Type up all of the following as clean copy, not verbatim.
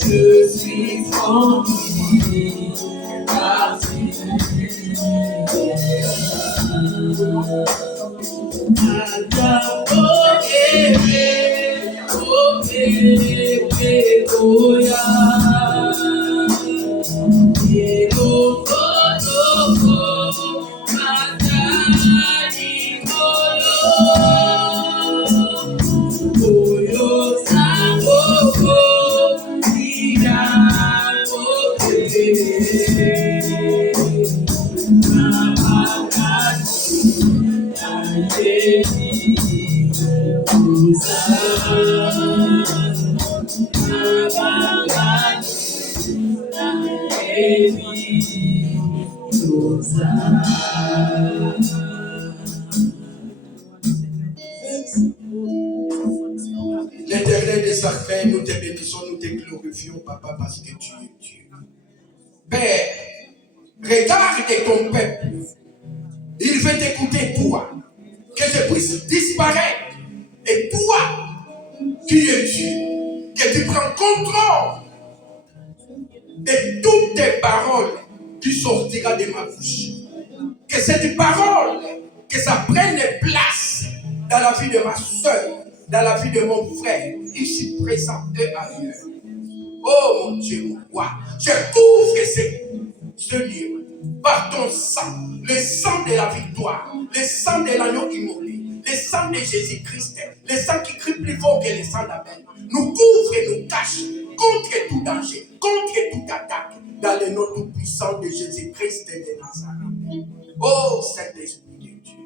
Je suis tranquille, parce L'Éternel des armées, nous te bénissons, nous te glorifions, Papa, parce que tu es Dieu. Père, regarde ton peuple. Il veut t'écouter, toi. Que je puisse disparaître. Et toi, qui es Dieu, que tu prends contrôle de toutes tes paroles qui sortira de ma bouche. Que cette parole, que ça prenne place dans la vie de ma soeur, dans la vie de mon frère, ici présent et ailleurs. Oh mon Dieu, mon roi, je couvre ce lieu par ton sang, le sang de la victoire, le sang de l'agneau immolé, le sang de Jésus-Christ, le sang qui crie plus fort que le sang d'Abel. Nous couvre et nous cache contre tout danger, contre toute attaque, dans le nom tout-puissant de Jésus-Christ de Nazareth. Oh Saint-Esprit de Dieu,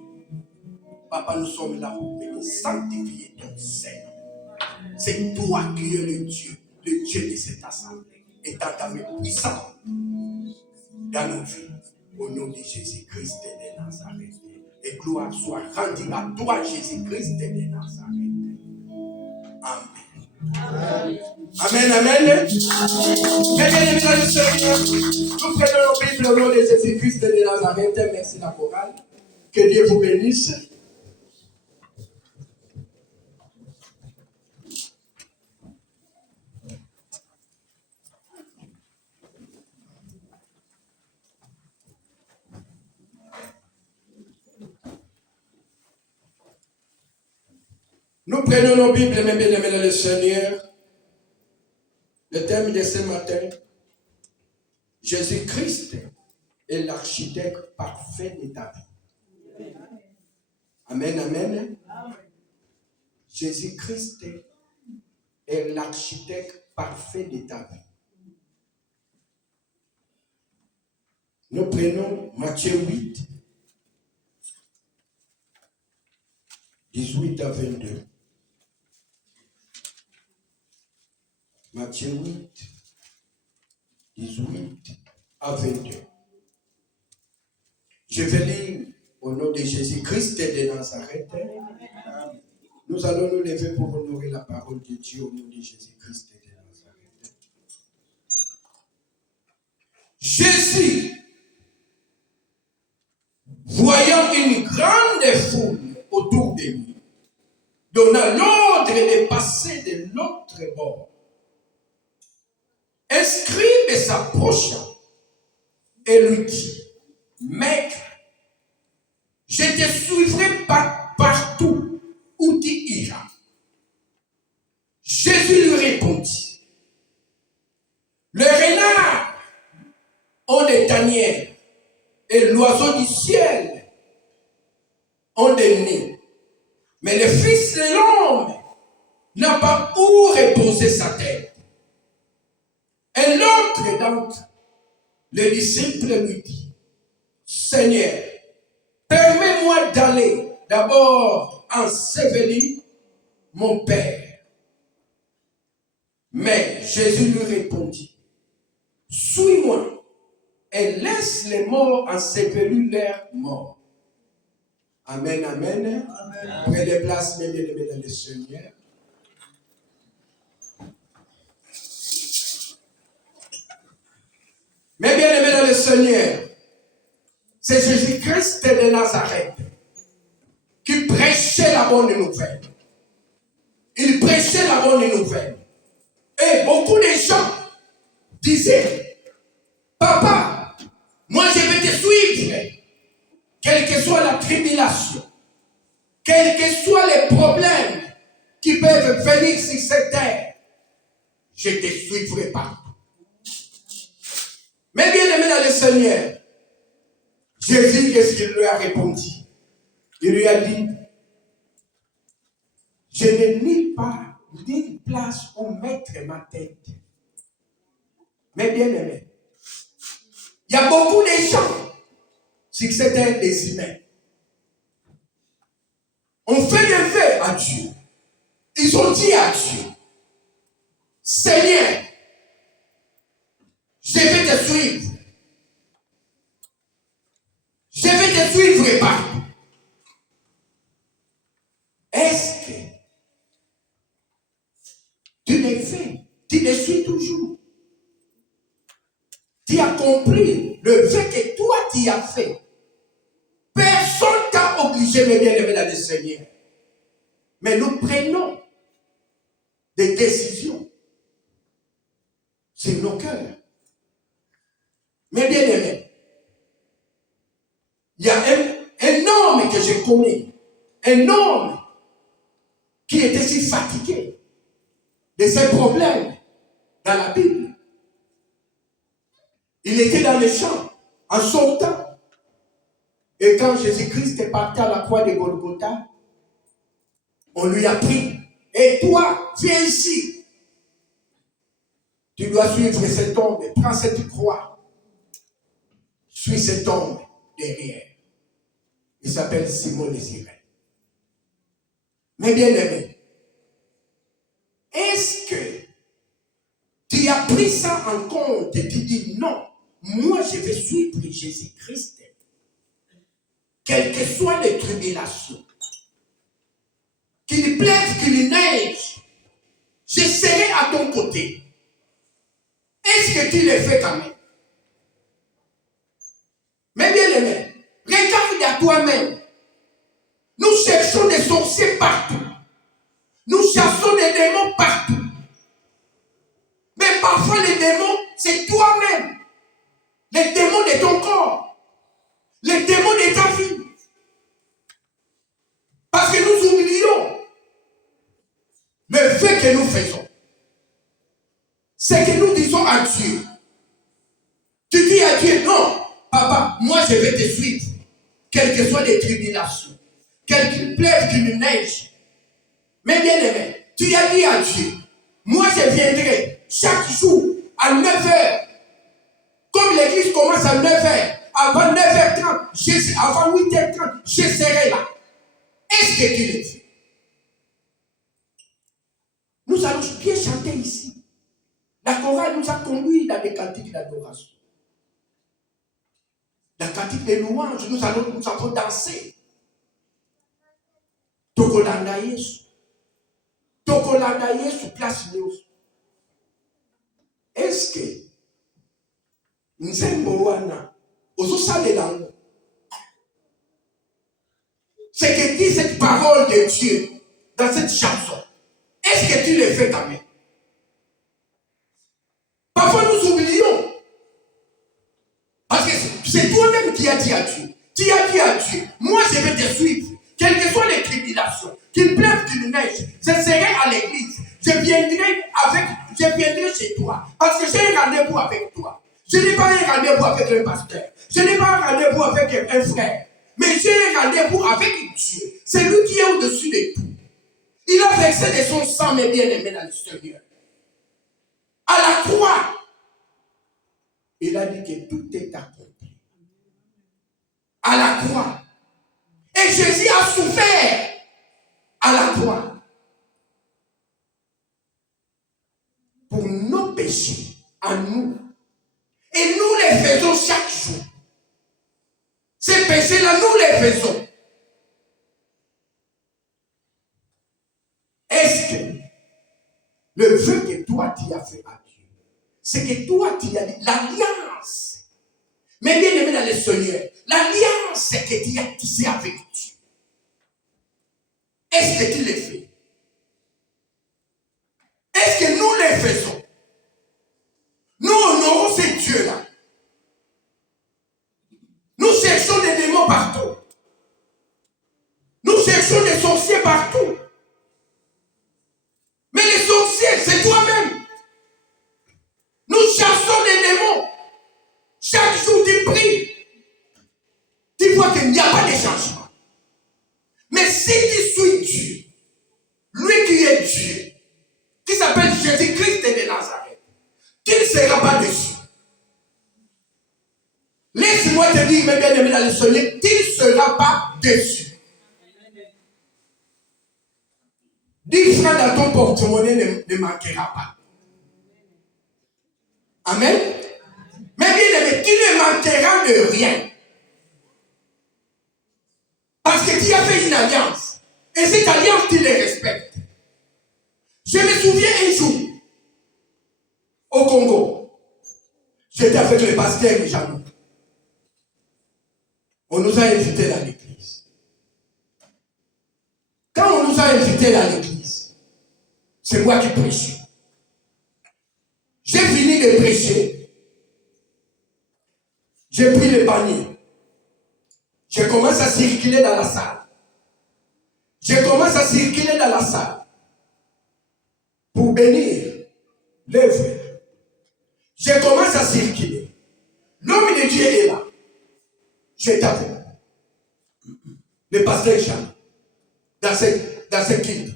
Papa, nous sommes là pour venir sanctifier ton Seigneur. C'est toi qui es le Dieu de cette assemblée, et dans ta main puissante dans nos vies, au nom de Jésus-Christ de Nazareth. Et gloire soit rendue à toi, Jésus-Christ de Nazareth. Amen. Amen, amen. Mesdames et Seigneur, nous prenons nos Bibles au nom de Jésus-Christ de Nazareth. Merci la chorale. Que Dieu vous bénisse. Nous prenons nos Bibles, mes bien-aimés dans le Seigneur. Le thème de ce matin, Jésus-Christ est l'architecte parfait de ta vie. Amen, amen. Jésus-Christ est l'architecte parfait de ta vie. Nous prenons Matthieu 8, 18 à 22. Matthieu 8, 18 à 22. Je vais lire au nom de Jésus-Christ de Nazareth. Nous allons nous lever pour honorer la parole de Dieu au nom de Jésus-Christ de Nazareth. Jésus, voyant une grande foule autour de lui, donna l'ordre de passer de l'autre bord. Un scribe s'approcha et lui dit, Maître, je te suivrai partout où tu iras. Jésus lui répondit, les renards ont des tanières et l'oiseau du ciel ont des nids. Mais le Fils de l'homme n'a pas où reposer sa tête. Et l'autre d'entre les disciples lui dit, Seigneur, permets-moi d'aller d'abord ensevelir mon Père. Mais Jésus lui répondit, suis-moi et laisse les morts ensevelir leurs morts. Amen, amen. Prenez les places, mes bien-aimés dans le Seigneur. Mes bien-aimés dans le Seigneur, c'est Jésus-Christ de Nazareth qui prêchait la bonne nouvelle. Il prêchait bonne nouvelle. Et beaucoup de gens disaient, papa, moi je vais te suivre, quelle que soit la tribulation, quels que soient les problèmes qui peuvent venir sur cette terre, je te suivrai partout. Mais bien aimé dans le Seigneur, Jésus, qu'est-ce qu'il lui a répondu? Il lui a dit, je n'ai ni pas ni place où mettre ma tête. Mais bien aimé, il y a beaucoup de gens sur cette terre des humains. On fait des vœux à Dieu. Ils ont dit à Dieu, Seigneur, je vais te suivre. Je vais te suivre partout. Est-ce que tu les fais? Tu les suis toujours? Tu as compris le fait que toi tu as fait. Personne t'a obligé, mes bien-aimés dans le Seigneur. Mais nous prenons des décisions sur nos cœurs. Mes bien-aimés, il y a un homme que je connais, un homme qui était si fatigué de ses problèmes dans la Bible. Il était dans les champs en sautant. Et quand Jésus-Christ est parti à la croix de Golgotha, on lui a pris. Et toi, viens ici. Tu dois suivre cet homme. Prends cette croix. Suis cet homme derrière. Il s'appelle Simon Désiré. Mais bien aimé, est-ce que tu as pris ça en compte et tu dis non, moi je vais suivre Jésus-Christ, quelles que soient les tribulations, qu'il pleuve, qu'il neige, je serai à ton côté. Est-ce que tu le fais quand même? Mais bien aimé, regarde à toi-même. Nous cherchons des sorciers partout. Nous chassons des démons partout. Mais parfois les démons, c'est toi-même. Les démons de ton corps. Les démons de ta vie. Parce que nous oublions le fait que nous faisons. C'est que nous disons à Dieu. Tu dis à Dieu, non, papa, moi je vais te suivre. Quelles que soient les tribulations. Quel qu'il pleuve, qu'il neige. Mais bien aimé, tu as dit à Dieu, moi je viendrai chaque jour à 9h. Comme l'église commence à 9h, avant 9h30, avant 8h30, je serai là. Est-ce que tu le fais? Nous allons bien chanter ici. La chorale nous a conduits dans des cantiques d'adoration. La cantique de louange, nous avons dansé. Tokolanda Yesu. Tokolanda Yesu place Neos. Est-ce que Nzembo wana ozosale lango? Ce que dit cette parole de Dieu dans cette chanson, est-ce que tu le fais quand même? Parfois nous oublions. Parce que c'est toi-même qui as dit à Dieu. Tu as dit à Dieu, moi je vais te suivre. Quelles que soient les tribulations, qu'il pleuve, qu'il neige, je serai à l'église. Je viendrai chez toi. Parce que j'ai un rendez-vous avec toi. Je n'ai pas un rendez-vous avec un pasteur. Je n'ai pas un rendez-vous avec un frère. Mais j'ai un rendez-vous avec Dieu. C'est lui qui est au-dessus de tout. Il a versé de son sang, mes bien-aimés dans le Seigneur. À la croix, il a dit que tout est accompli. À la croix. Et Jésus a souffert à la croix pour nos péchés à nous. Et nous les faisons chaque jour. Ces péchés-là, nous les faisons. Est-ce que le vœu que toi tu as fait à Dieu, c'est que toi tu as dit l'alliance. Mais bien aimé dans le Seigneur, l'alliance que tu as tissée avec Dieu. Est-ce que tu le fais? dans le Seigneur, tu ne seras pas déçu. 10 francs dans ton porte-monnaie ne manquera pas. Amen. Mais bien aimé, tu ne manqueras de rien. Parce que tu as fait une alliance. Et cette alliance, tu les respectes. Je me souviens un jour, au Congo, j'étais avec le pasteur Jean. On nous a invités à l'église. Quand on nous a invités à l'église, c'est moi qui prêchais. J'ai fini de prêcher. J'ai pris le panier. Je commence à circuler dans la salle. Pour bénir l'œuvre. Je commence à circuler. L'homme de Dieu est là. Je tape. Le pasteur Jean. Dans cette guilde.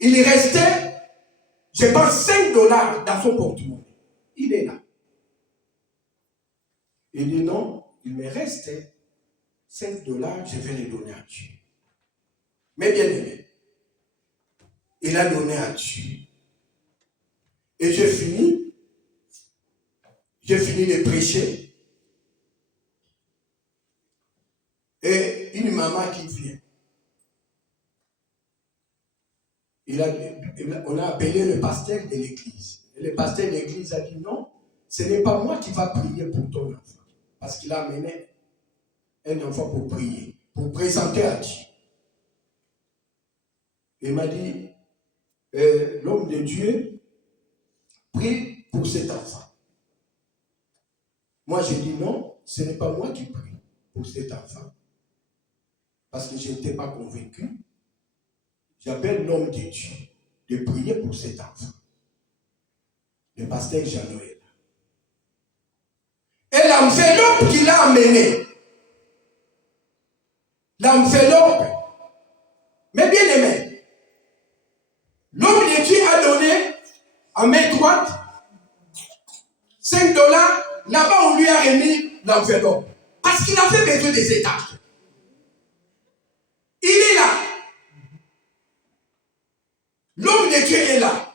Il restait, je pense, $5 dans son porte-monnaie. Il est là. Il dit non, il me reste $5, je vais les donner à Dieu. Mais bien aimé, il a donné à Dieu. Et j'ai fini de prêcher. Et une maman qui vient. On a appelé le pasteur de l'église. Et le pasteur de l'église a dit non, ce n'est pas moi qui va prier pour ton enfant. Parce qu'il a amené un enfant pour prier, pour présenter à Dieu. Il m'a dit, l'homme de Dieu prie pour cet enfant. Moi, j'ai dit non, ce n'est pas moi qui prie pour cet enfant. Parce que je n'étais pas convaincu. J'appelle l'homme de Dieu de prier pour cet enfant. Le pasteur Jean-Noël. Et l'enveloppe qu'il a amenée, l'enveloppe, mais bien aimé, l'homme de Dieu a donné à main droite $5. Là-bas, on lui a remis l'enveloppe. Parce qu'il avait besoin des étages. Il est là. L'homme de Dieu est là.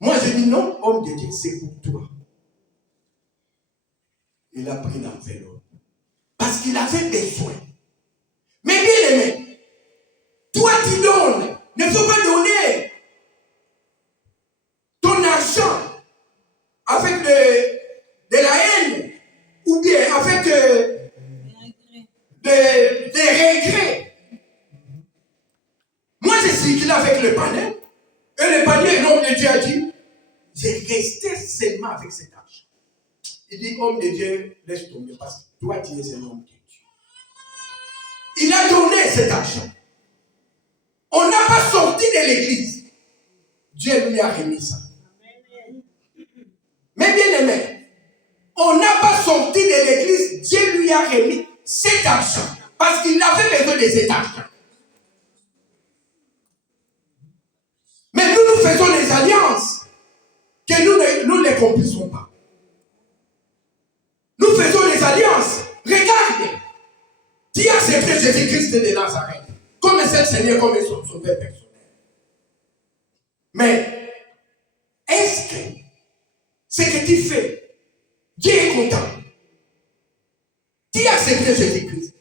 Moi, je dis non, homme de Dieu, c'est pour toi. Il a pris l'enveloppe. Parce qu'il avait besoin. Mais bien aimé, toi tu donnes. Ne faut pas donner ton argent avec de la haine ou bien avec des regrets. Moi, j'ai circulé avec le panier. Et le panier, l'homme de Dieu a dit, j'ai resté seulement avec cet argent. Il dit, homme de Dieu, laisse tomber parce que toi, tu es un homme de Dieu. Il a donné cet argent. On n'a pas sorti de l'église. Dieu lui a remis ça. Mais bien aimé, on n'a pas sorti de l'église. Dieu lui a remis cet argent. Parce qu'il avait besoin de cet argent. Mais nous faisons des alliances que nous ne complissons pas. Nous faisons des alliances. Regarde. Tu as accepté Jésus-Christ de Nazareth comme seul Seigneur, comme son sauveur personnel. Mais est-ce que ce que tu fais, Dieu est content? Tu as accepté Jésus-Christ.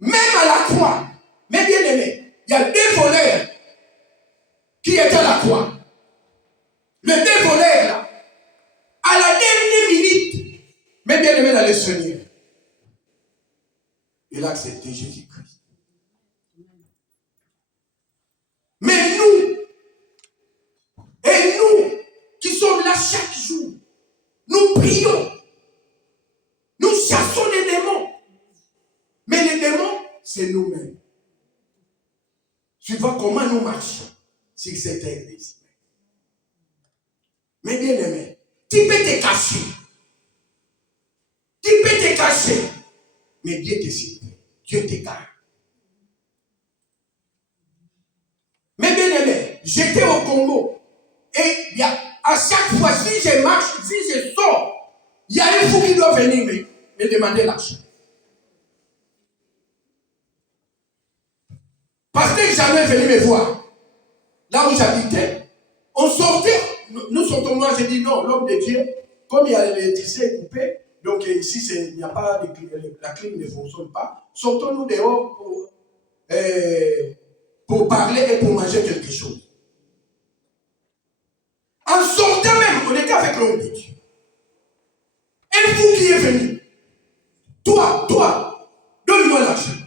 Même à la croix, mais bien aimé, il y a 2 voleurs qui étaient à la croix. Les 2 voleurs là, à la dernière minute, mais bien aimé dans le Seigneur, il a accepté Jésus-Christ. Mais nous qui sommes là chaque jour, nous prions, nous chassons les démons. Mais les démons, c'est nous-mêmes. Tu vois comment nous marchons sur cette église. Mais bien aimé, tu peux te cacher. Tu peux te cacher. Mais Dieu te surprend. Dieu te garde. Mais bien aimé, j'étais au Congo. Et il y a à chaque fois, si je marche, si je sors, il y a un fou qui doit venir me demander l'argent. Pasteur jamais venu me voir. Là où j'habitais, on sortait. Nous sortons, moi j'ai dit non, l'homme de Dieu, comme il y a l'électricité coupée, donc ici il n'y a pas la clim ne fonctionne pas, sortons-nous dehors pour parler et pour manger quelque chose. En sortant même, on était avec l'homme de Dieu. Un fou qui est venu. Toi, donne-moi l'argent.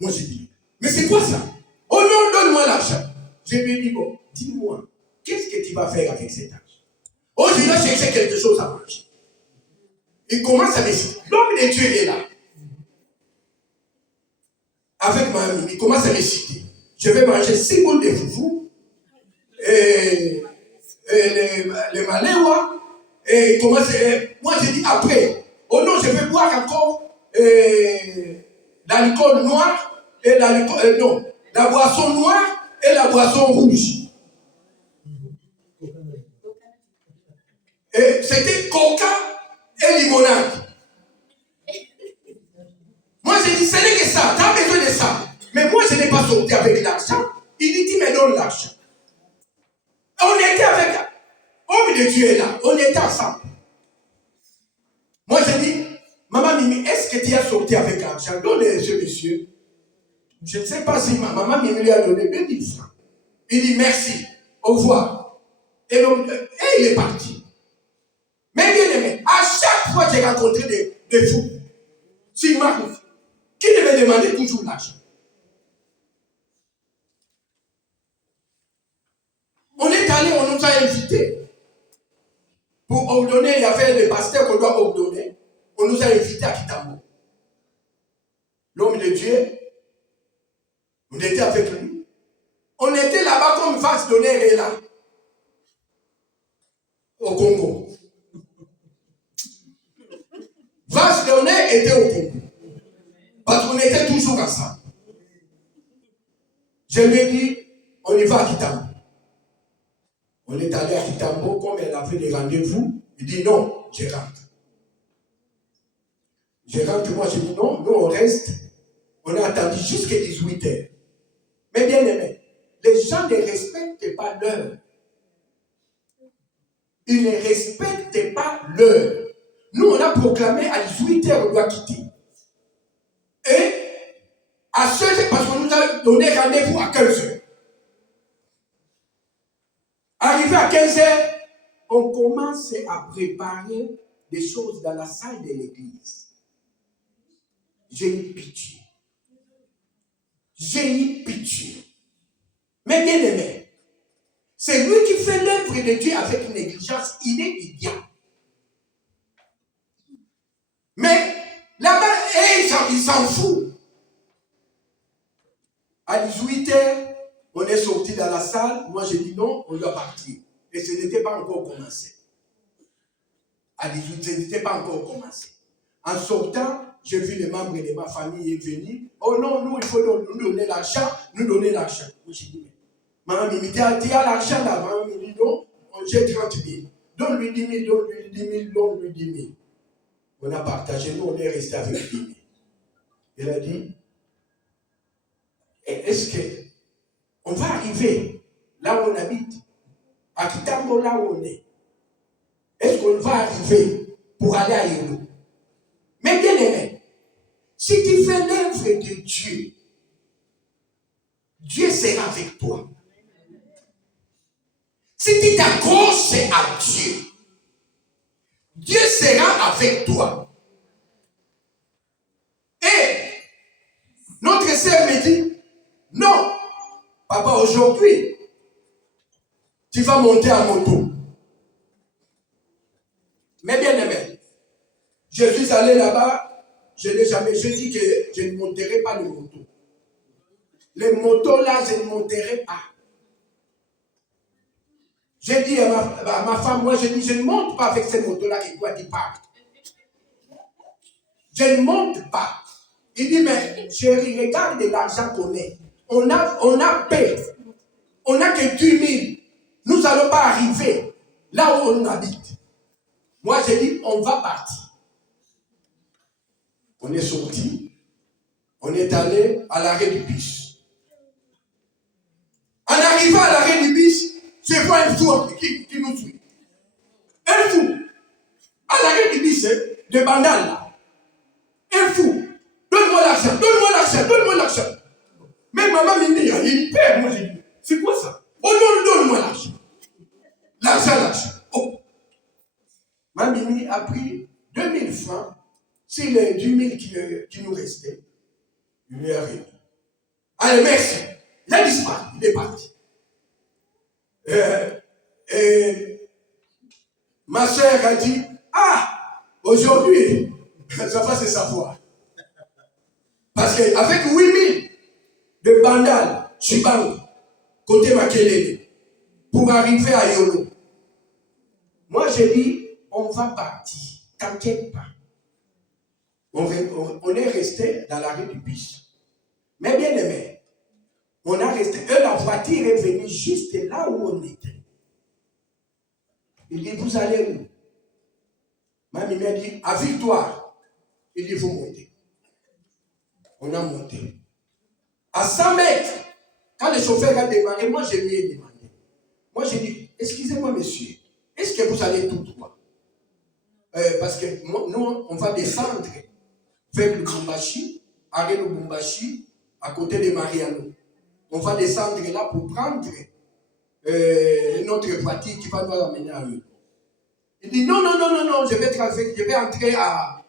Moi j'ai dit, mais c'est quoi ça? Oh non, donne-moi l'argent. Je lui ai dit, bon, dis-moi, qu'est-ce que tu vas faire avec cet argent? Oh, je dois chercher quelque chose à manger. Il commence à me citer. L'homme de Dieu est là. Avec ma amie, il commence à me citer. Je vais manger 6 boules de foufou, et les maléwa, et il commence moi je dis après, oh non, je vais boire encore l'alcool noir, et la boisson noire et la boisson rouge. Et c'était coca et limonade. Moi, j'ai dit, ce n'est que ça, tu as besoin de ça. Mais moi, je n'ai pas sorti avec l'argent. Il dit, me donne l'argent. On était avec, homme de Dieu est là, on était ensemble. Moi, j'ai dit, maman Mimi, est-ce que tu as sorti avec l'argent? Donne ce monsieur. Je ne sais pas si maman Mimi lui a donné 2000 francs. Il dit, merci, au revoir. Et il est parti. Mais bien aimé, à chaque fois que j'ai rencontré des fous, s'il m'arrive, qui devait demander toujours l'argent? On est allé, on nous a invités. Pour ordonner, il y avait des pasteurs qu'on doit ordonner. On nous a invités à Kitambo. L'homme de Dieu, on était avec lui. On était là-bas comme face d'honneur est là. Au Congo. Vache d'honneur était au Congo. Parce qu'on était toujours ensemble. Je lui ai dit, on y va à Kitambo. On est allé à Kitambo, comme elle a fait des rendez-vous. Il dit non, je rentre. Je rentre, moi je dis non, nous on reste. On a attendu jusqu'à 18h. Mais bien aimé, les gens ne respectent pas l'heure. Ils ne respectent pas l'heure. Nous on a proclamé à 18h on doit quitter. Et à 16h, parce qu'on nous a donné rendez-vous à 15h. Arrivé à 15h, on commence à préparer des choses dans la salle de l'église. J'ai eu pitié. J'ai eu pitié. Mais bien aimé, c'est lui qui fait l'œuvre de Dieu avec une négligence inédite. Mais là-bas, il s'en fout. À 18h, on est sorti dans la salle. Moi, j'ai dit non, on doit partir. Et ce n'était pas encore commencé. À 18h, ce n'était pas encore commencé. En sortant, j'ai vu les membres de ma famille venir. Oh non, nous, il faut nous donner l'argent, nous donner l'argent. Moi, j'ai dit, maman, tu as l'argent là. Maman me dit, non, j'ai 30 000. Donne-lui 10 000, donne-lui 10 000, donne-lui 10 000. On a partagé, nous, on est resté avec 10 000. Il a dit, est-ce qu'on va arriver là où on habite, à Kitambo, là où on est? Est-ce qu'on va arriver pour aller à Yolo? Mais bien aimé, si tu fais l'œuvre de Dieu, Dieu sera avec toi. Si tu t'accroches à Dieu, Dieu sera avec toi. Et notre sœur me dit, non, papa, aujourd'hui, tu vas monter en moto. Mais bien aimé, je suis allé là-bas, je dit que je ne monterai pas les motos. Les motos là, je ne monterai pas. J'ai dit à ma femme, moi je dis, je ne monte pas avec ces motos-là et toi tu parles. Je ne monte pas. Il dit, mais chérie, regarde l'argent qu'on a. On a paix. On n'a que 10 000. Nous n'allons pas arriver là où on habite. Moi, j'ai dit, on va partir. On est sorti, on est allé à l'arrêt du bus. En arrivant à l'arrêt du bus, je vois un fou qui nous suit. Un fou. À l'arrêt du bus, de Bandal, là. Un fou. Donne-moi l'argent, donne-moi l'argent, donne-moi l'argent. Mais maman me dit, il perd. Moi, j'ai dit, c'est quoi ça? Oh non, donne-moi l'argent. L'argent. Oh. Ma Mimi a pris 2000 francs. C'est les 10 000 qui nous restait. Il lui a remis. Allez, merci. Il a disparu. Il est parti. Ma soeur a dit, aujourd'hui, ça va se savoir. Parce qu'avec 8 000 de Bandal, Chibang, côté Makelele, pour arriver à Yolo, moi j'ai dit, on va partir. T'inquiète pas. On est resté dans l'arrêt du bus. Mais bien aimé, on a resté. La voiture est venue juste là où on était. Il dit, vous allez où? Mamie m'a dit, à Victoire. Il dit, vous montez. On a monté. À 100 mètres, quand le chauffeur a démarré, moi je lui ai demandé. Moi j'ai dit, excusez-moi monsieur, est-ce que vous allez tout droit? Parce que nous, on va descendre vers le Bumbashi, arrêt le Bumbashi, à côté de Mariano. On va descendre là pour prendre notre voiture qui va nous amener à eux. Il dit non, je vais entrer à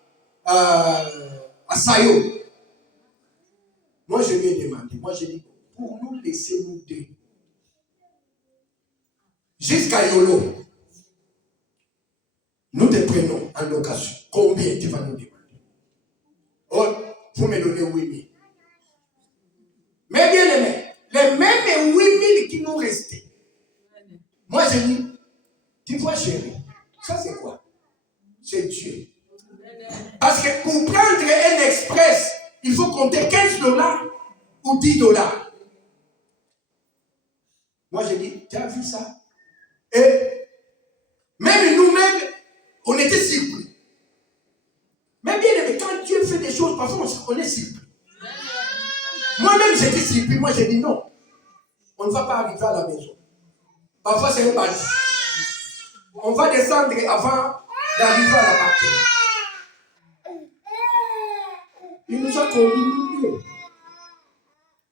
Sayo. Moi, je lui ai demandé, moi, j'ai dit, pour nous laisser nous deux, jusqu'à Yolo, nous te prenons en location. Combien tu vas nous demander? Oh, vous me donnez 8 000. Mais bien aimé, les mêmes 8 000 qui nous restaient. Moi, j'ai dit, tu vois, chérie, ça c'est quoi? C'est Dieu. Parce que pour prendre un express, il faut compter 15 $ ou 10 $. Moi, j'ai dit, tu as vu ça? Et même nous-mêmes, on était surpris. Mais bien aimé, quand Dieu fait des choses, parfois on est surpris. Moi-même, j'étais surpris. Moi, j'ai dit non. On ne va pas arriver à la maison. Parfois, c'est un bâti. On va descendre avant d'arriver à la partie. Il nous a conduits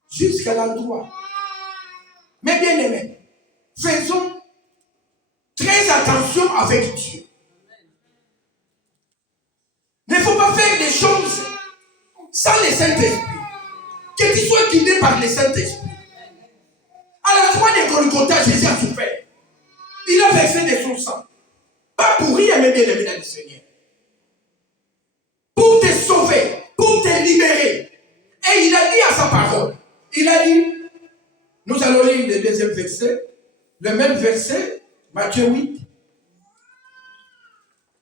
jusqu'à l'endroit. Mais bien aimé, faisons très attention avec Dieu. Il ne faut pas faire des choses sans le Saint-Esprit. Que tu sois guidé par le Saint-Esprit. À la croix de Golgotha, Jésus a souffert. Il a versé de son sang. Pas pour rien, mais bien aimé dans le Seigneur. Pour te sauver, pour te libérer. Et il a dit à sa parole, il a dit, nous allons lire le deuxième verset, le même verset, Matthieu 8,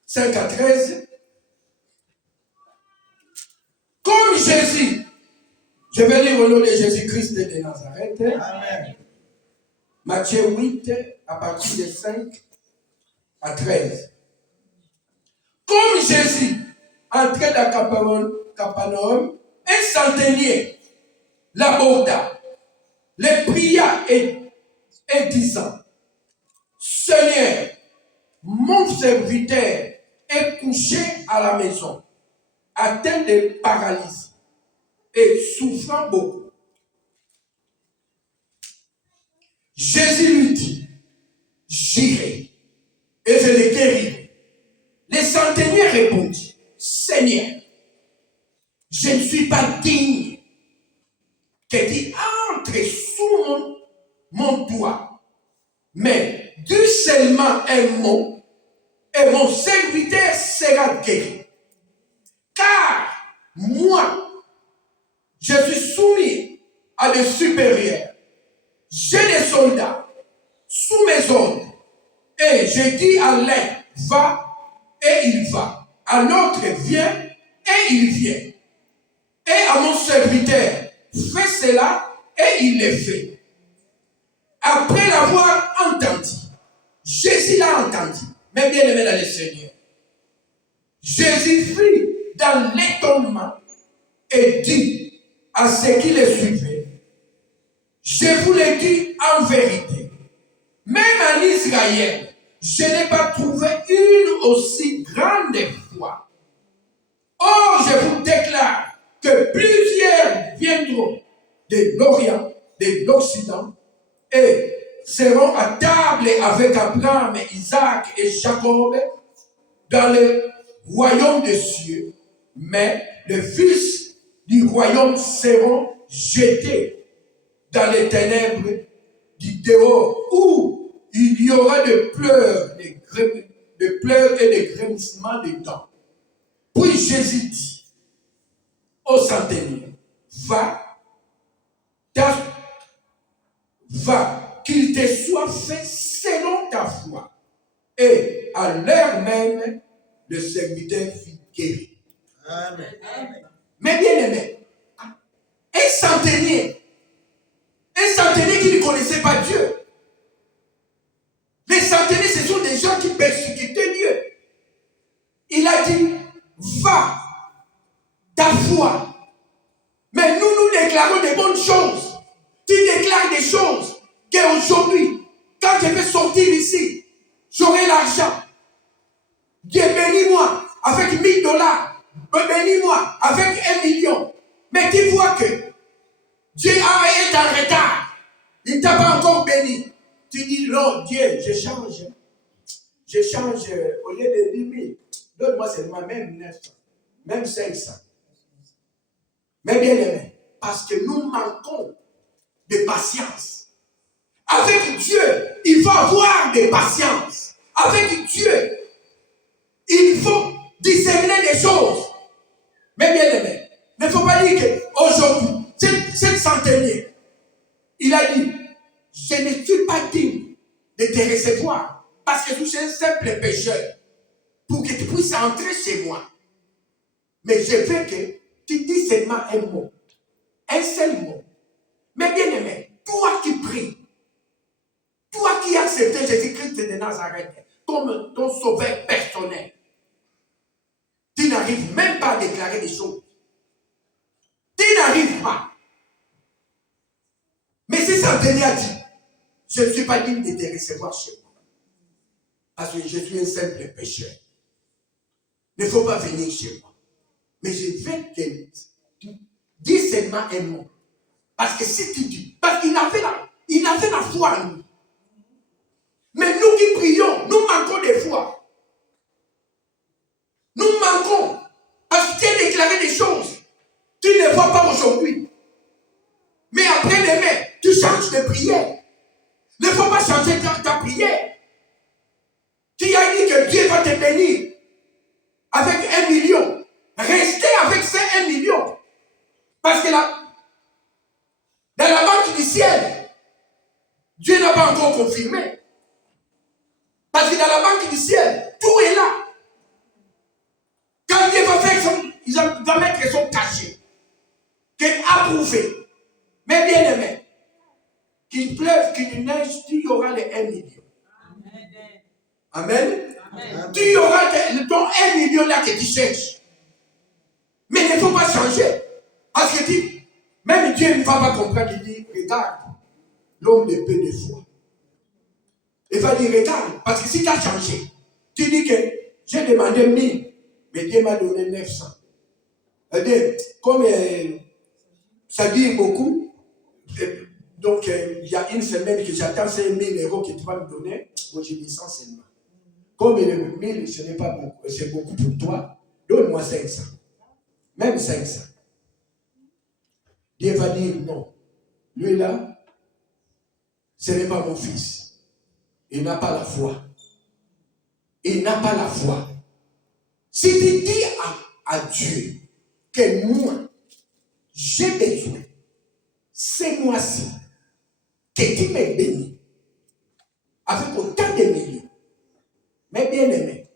5 à 13. Comme Jésus, je vais lire au nom de Jésus-Christ de Nazareth. Amen. Matthieu 8, à partir de 5 à 13. Comme Jésus entrait dans Capernaum, un centenier l'aborda, le pria et disant, Seigneur, mon serviteur est couché à la maison, atteint de paralysie et souffrant beaucoup. Jésus lui dit, j'irai et je le guérirai. Le centenier répondit, Seigneur, je ne suis pas digne que tu entres sous mon doigt, mais dis seulement un mot et mon serviteur sera guéri. Car moi, je suis soumis à des supérieurs. J'ai des soldats sous mes ordres. Et je dis à l'un, va, et il va. À l'autre, viens, et il vient. Et à mon serviteur, fais cela, et il le fait. Après l'avoir entendu, Jésus l'a entendu. Mais bien aimé dans le Seigneur. Jésus fut dans l'étonnement et dit à ceux qui le suivaient, je vous le dis en vérité, même en Israël, je n'ai pas trouvé une aussi grande foi. Or, je vous déclare que plusieurs viendront de l'Orient, de l'Occident, et seront à table avec Abraham, Isaac et Jacob dans le royaume des cieux, mais les fils du royaume seront jetés dans les ténèbres du dehors, où il y aura de pleurs et de grémissements de dents. Puis Jésus dit au centenier, va, qu'il te soit fait selon ta foi. Et à l'heure même, le serviteur fut guéri. Amen. Mais bien aimé, un centenier qui ne connaissait pas Dieu. Les centeniers, ce sont des gens qui persécutaient Dieu. Il a dit, va, ta foi. Mais nous déclarons des bonnes choses. Tu déclares des choses qu'aujourd'hui, quand je vais sortir ici, j'aurai l'argent. Dieu bénis-moi avec $1000. Bénis-moi avec 1 million. Mais tu vois que Dieu est en retard. Il ne t'a pas encore béni. Tu dis, non, Dieu, je change. Je change au lieu de 10 000. Donne-moi seulement même 900, même 500. Mais bien aimé, parce que nous manquons de patience. Avec Dieu, il faut avoir de patience. Avec Dieu, il faut discerner des choses. Mais bien aimé, il ne faut pas dire qu'aujourd'hui, cette centenier, il a dit, je ne suis pas digne de te recevoir parce que tu es un simple pécheur pour que tu puisses entrer chez moi. Mais je veux que tu dis seulement un mot, un seul mot. Mais bien aimé, toi qui pries, toi qui acceptes Jésus-Christ de Nazareth comme ton sauveur personnel, tu n'arrives même pas à déclarer des choses. Tu n'arrives pas. Mais si centenier a dit, je ne suis pas digne de te recevoir chez moi. Parce que je suis un simple pécheur. Il ne faut pas venir chez moi. Mais je veux que tu dis seulement un mot. Parce que si tu dis, parce qu'il a fait la foi en nous. Mais nous qui prions, nous manquons de foi. Nous manquons. Parce que tu as déclaré des choses. Tu ne vois pas aujourd'hui. Mais après-demain, tu changes de prière. Il ne faut pas changer ta prière. Tu as dit que Dieu va te bénir avec 1 million. Restez avec ces 1 million. Parce que là, dans la banque du ciel, Dieu n'a pas encore confirmé. Parce que dans la banque du ciel, tout est là. Quand Dieu va faire il va mettre son cachet, qui est approuvé. Mais bien aimé, qu'il pleuve, qu'il neige, tu y auras les 1 million. Amen. Amen. Tu y auras ton 1 million là que tu cherches. Mais il ne faut pas changer. Parce que même Dieu ne va pas comprendre. Il dit, regarde, l'homme de peu de foi. Il va dire, regarde, parce que si tu as changé, tu dis que j'ai demandé 1000, mais Dieu m'a donné 900. C'est-à-dire, comme ça dit beaucoup, donc il y a une semaine que j'attends ces 1000 euros que tu vas me donner, moi j'ai 100 seulement. Comme 1000, ce n'est pas beaucoup, c'est beaucoup pour toi, donne-moi 500. Même 500. Dieu va dire non. Lui là, ce n'est pas mon fils. Il n'a pas la foi. Il n'a pas la foi. Si tu dis à Dieu que moi, j'ai besoin, ce mois-ci, que tu me bénis avec autant de millions, mais bien aimé,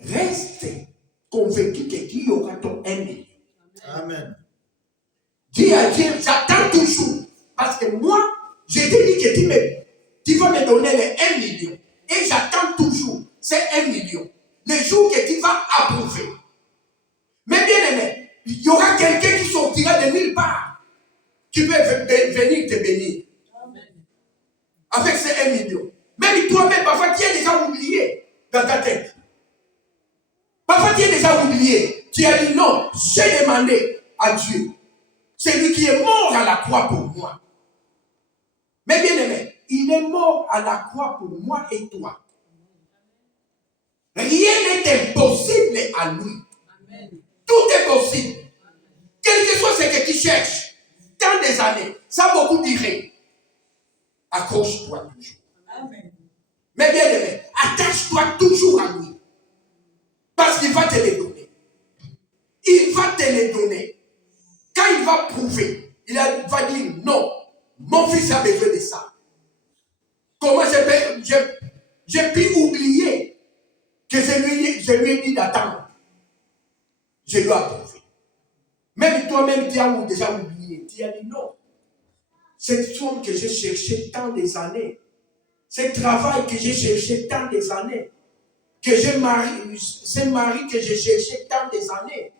reste convaincu que tu auras ton 1 million. Amen. Dis à Dieu, j'attends toujours. Parce que moi, je te dis que tu vas me donner les 1 million. et j'attends toujours, c'est 1 million. Le jour que tu vas approuver. Mais bien aimé, il y aura quelqu'un qui sortira de nulle part, qui peut venir te bénir. Avec ces 1 million. Même toi-même, parfois, tu as déjà oublié dans ta tête. Parfois, tu as déjà oublié. Tu as dit non, j'ai demandé à Dieu. C'est lui qui est mort à la croix pour moi. Mais bien aimé, il est mort à la croix pour moi et toi. Rien n'est impossible à lui. Tout est possible. Quel que soit ce que tu cherches, dans des années, ça beaucoup dirait. Accroche-toi toujours. Amen. Mais bien aimé, attache-toi toujours à lui. Parce qu'il va te les donner. Il va te les donner. Quand il va prouver, va dire non, mon fils a besoin de ça. Comment j'ai pu oublier que je lui ai dit d'attendre. Je dois approuver. Même toi-même, tu as déjà oublié. Tu as dit non. Cette somme que j'ai cherché tant des années, ce travail que j'ai cherché tant des années, ce mari que j'ai cherché tant des années,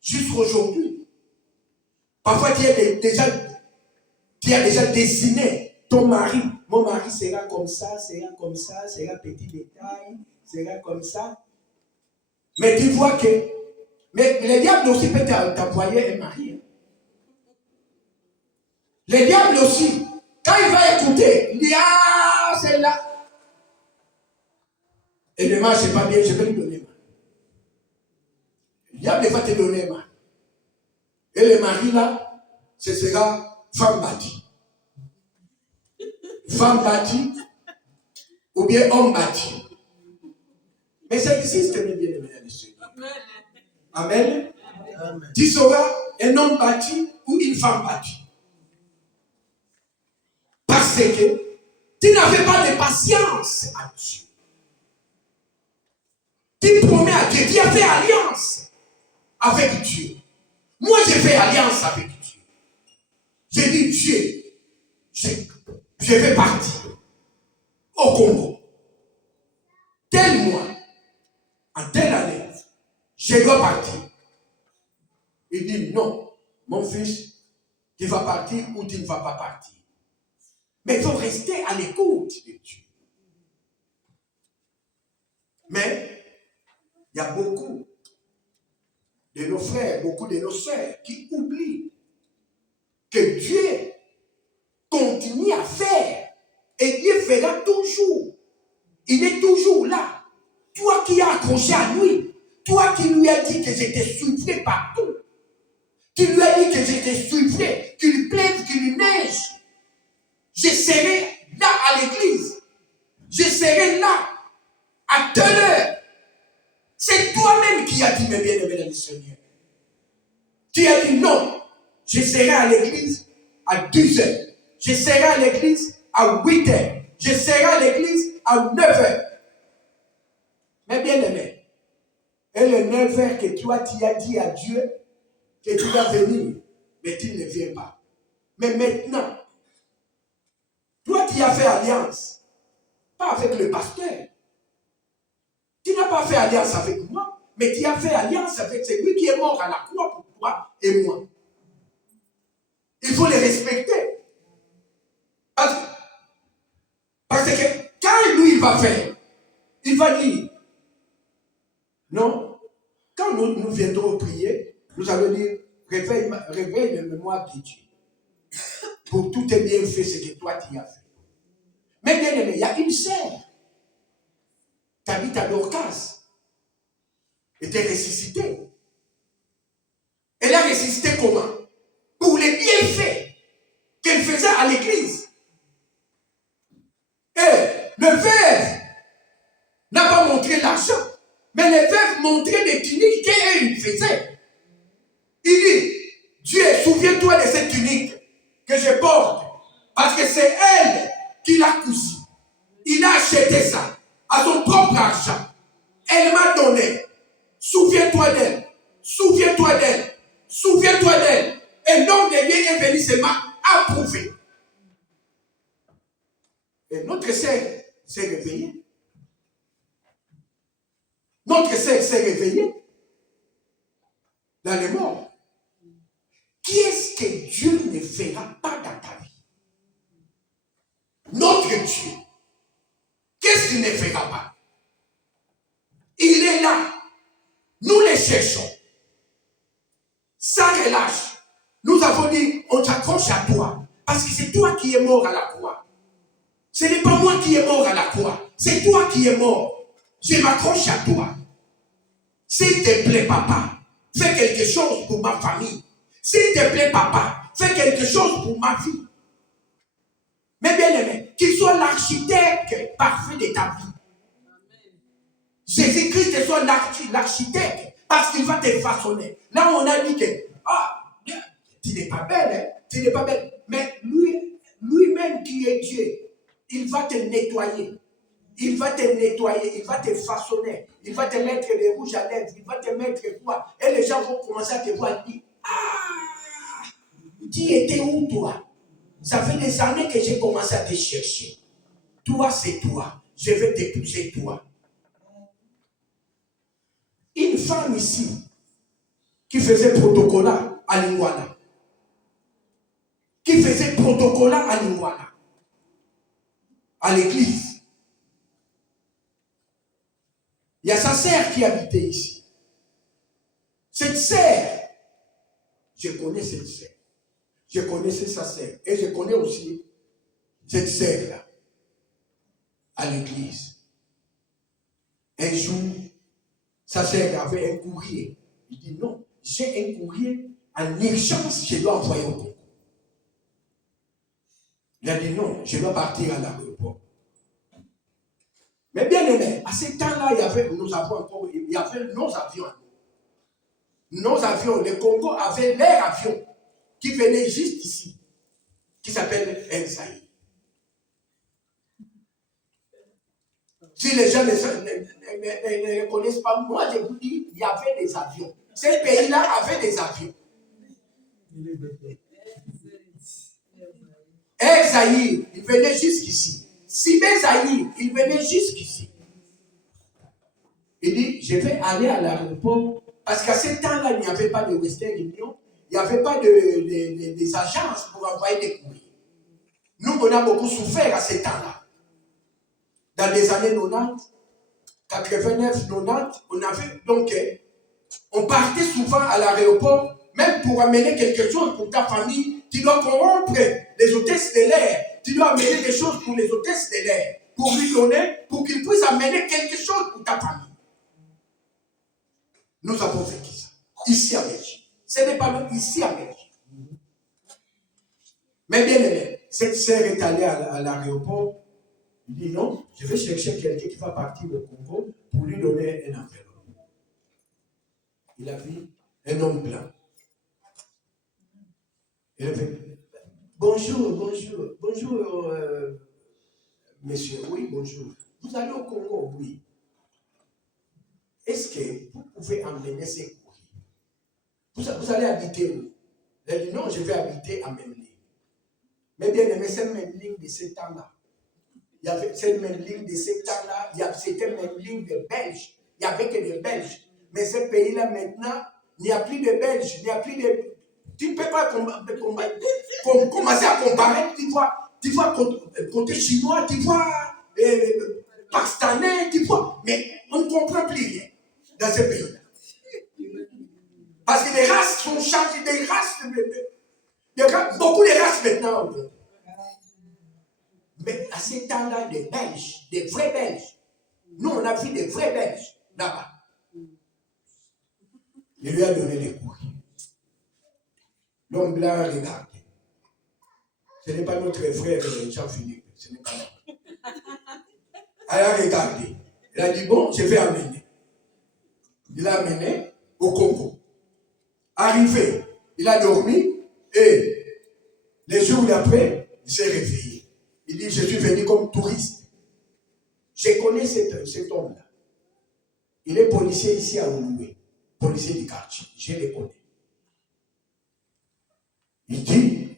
jusqu'aujourd'hui. Parfois, tu as déjà dessiné ton mari. Mon mari sera comme ça, sera petit détail, sera comme ça. Mais tu vois que, mais le diable aussi peut t'envoyer un mari. Le diable aussi, quand il va écouter, il dit ah, c'est là. Et le mari, c'est pas bien, je vais lui donner mal. Le diable va te donner mal. Et le mari là, ce sera femme bâtie. Femme bâtie ou bien homme bâti. Mais ça existe, mes bien-aimés. Amen. Amen. Tu seras un homme bâti ou une femme bâtie. Parce que tu n'avais pas de patience à Dieu. Tu promets à Dieu, tu as fait alliance avec Dieu. Moi, j'ai fait alliance avec Dieu. J'ai dit, Dieu, je vais partir au Congo. Tel mois, en telle année, je dois partir. Il dit, non, mon fils, tu vas partir ou tu ne vas pas partir. Mais il faut rester à l'écoute de Dieu. Mais, il y a beaucoup de nos frères, beaucoup de nos sœurs qui oublient que Dieu continue à faire et Dieu fera toujours. Il est toujours là. Toi qui as accroché à lui, toi qui lui as dit que j'étais soufflé partout, tu lui as dit que j'étais soufflé, qu'il pleuve, qu'il neige, je serai là à l'église, je serai là à telle heure. C'est toi-même qui as dit, mes bien-aimés dans le Seigneur. Tu as dit non, je serai à l'église à 10 heures. Je serai à l'église à 8 heures. Je serai à l'église à 9 heures. Mais bien aimé, et le 9 heures que toi tu as dit à Dieu que tu vas venir, mais tu ne viens pas. Mais maintenant, toi tu as fait alliance, pas avec le pasteur. Tu n'as pas fait alliance avec moi, mais tu as fait alliance avec celui qui est mort à la croix pour toi et moi. Il faut les respecter. Parce que quand lui il va faire, il va dire, non, quand nous viendrons prier, nous allons dire, réveille la mémoire de Dieu. Pour tout est bien fait ce que toi tu as fait. Mais bien aimé, il y a une sœur, Tabitha Dorcas, était ressuscitée. Elle a ressuscité comment? Pour les bienfaits qu'elle faisait à l'église. Et le veuve n'a pas montré l'argent, mais le veuve montrait des tuniques qu'elle faisait. Il dit, Dieu, souviens-toi de cette tunique que je porte, parce que c'est elle qui l'a cousue. Il a acheté ça à son propre argent. Elle m'a donné. Souviens-toi d'elle. Souviens-toi d'elle. Souviens-toi d'elle. Et l'homme de Dieu est venu seulement approuver. Et notre sœur s'est réveillé. Notre sexe s'est réveillé dans les morts. Qui est-ce que Dieu ne fera pas dans ta vie? Notre Dieu. Qu'est-ce qu'il ne fera pas? Il est là. Nous les cherchons. Ça relâche. Nous avons dit, on s'accroche à toi. Parce que c'est toi qui es mort à la croix. Ce n'est pas moi qui est mort à la croix. C'est toi qui es mort. Je m'accroche à toi. S'il te plaît, papa, fais quelque chose pour ma famille. S'il te plaît, papa, fais quelque chose pour ma vie. Mais bien aimé, qu'il soit l'architecte parfait de ta vie. Jésus-Christ soit l'architecte parce qu'il va te façonner. Là, on a dit que, tu n'es pas belle, hein? Tu n'es pas belle. Mais lui-même qui est Dieu, il va te nettoyer. Il va te nettoyer, il va te façonner, il va te mettre les rouges à lèvres, il va te mettre quoi? Et les gens vont commencer à te voir et dire, tu étais où toi? Ça fait des années que j'ai commencé à te chercher. Toi, c'est toi. Je vais t'épouser toi. Une femme ici qui faisait protocolat à Lingouana. Qui faisait protocolat à Lingouana. À l'église. Il y a sa sœur qui habitait ici. Cette sœur, je connais cette sœur. Je connaissais sa sœur. Et je connais aussi cette sœur-là. À l'église. Un jour, sa sœur avait un courrier. Il dit non, j'ai un courrier en urgence, je dois envoyer au Congo. Il a dit non, je dois partir à l'aéroport. Mais bien aimé, à ce temps-là, il y avait nos avions. Nos avions, le Congo avait leur avion qui venait juste ici, qui s'appelle Ensaï. Si les gens ne connaissent pas, moi je vous dis, il y avait des avions. Ces pays-là avaient des avions. Ensaï, il venait jusqu'ici. Sibé Zahir, il venait jusqu'ici. Il dit, je vais aller à l'aéroport, parce qu'à ce temps-là, il n'y avait pas de Western Union, il n'y avait pas des agences pour envoyer des courriers. Nous, on a beaucoup souffert à ce temps-là. Dans les années 90, 89, 90, on avait, donc, on partait souvent à l'aéroport, même pour amener quelque chose pour ta famille, tu dois corrompre les hôtesses de l'air. Tu dois amener des choses pour les hôtesses de l'air, pour lui donner, pour qu'il puisse amener quelque chose pour ta famille. Nous avons vécu ça, ici à Belgique. Ce n'est pas même ici à Belgique. Mais bien aimé, cette sœur est allée à l'aéroport. Il dit non, je vais chercher quelqu'un qui va partir au Congo pour lui donner un enveloppe. Il a vu un homme blanc. Il a fait bonjour, monsieur, oui, bonjour. Vous allez au Congo, oui. Est-ce que vous pouvez emmener ces courriers? Vous allez habiter où? Il a dit non, je vais habiter à Memling. Mais bien aimé, c'est Memling de ce temps-là. Il y avait cette Memling de ce temps-là, c'était Memling de Belges. Il n'y avait que des Belges. Mais ce pays-là maintenant, il n'y a plus de Belges, il n'y a plus de. Tu ne peux pas commencer à comparer. Tu vois côté chinois, tu vois pakistanais, tu vois. Mais on ne comprend plus rien dans ce pays-là. Parce que les races sont changées, beaucoup de races maintenant. Mais à ce temps-là, des Belges, des vrais Belges. Nous, on a vu des vrais Belges là-bas. Il lui a donné les courriers. L'homme blanc a regardé. Ce n'est pas notre frère Jean-Philippe. Ce n'est pas lui. Elle a regardé. Elle a dit, bon, je vais amener. Il a amené au Congo. Arrivé, il a dormi et les jours d'après, il s'est réveillé. Il dit, je suis venu comme touriste. Je connais cet homme-là. Il est policier ici à Ouloué. Policier du quartier. Je le connais. Il dit,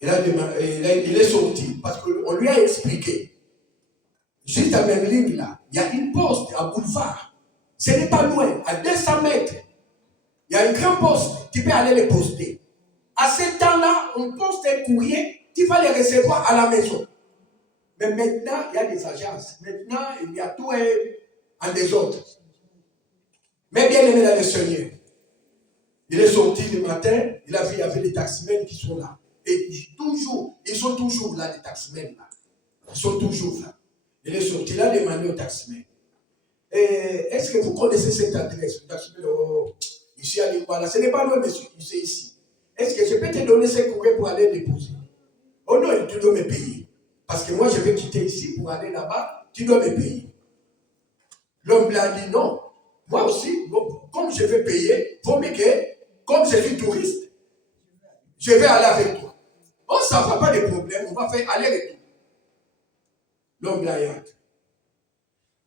il est sorti parce qu'on lui a expliqué Juste à même ligne là, il y a une poste à boulevard. Ce n'est pas loin, à 200 mètres. Il y a un grand poste, tu peux aller le poster. À ce temps-là, on poste un courrier, tu vas le recevoir à la maison. Mais maintenant, il y a des agences. Maintenant, il y a tout en désordre. Mais bien aimé dans le Seigneur, il est sorti le matin, il a vu, il y avait les taximens qui sont là. Et toujours, ils sont toujours là, les taximens là. Ils sont toujours là. Il est sorti, il a demandé au taximen. Est-ce que vous connaissez cette adresse? Le taximen, ici à Lingwala, ce n'est pas loin, monsieur, c'est ici. Est-ce que je peux te donner ce courrier pour aller déposer? Oh non, tu dois me payer. Parce que moi, je vais quitter ici pour aller là-bas, tu dois me payer. L'homme lui a dit non. Moi aussi, bon, comme je vais payer, faut me que, comme je suis touriste, je vais aller avec toi. Oh, ça ne va pas de problème, on va faire aller-retour. L'homme l'a dit.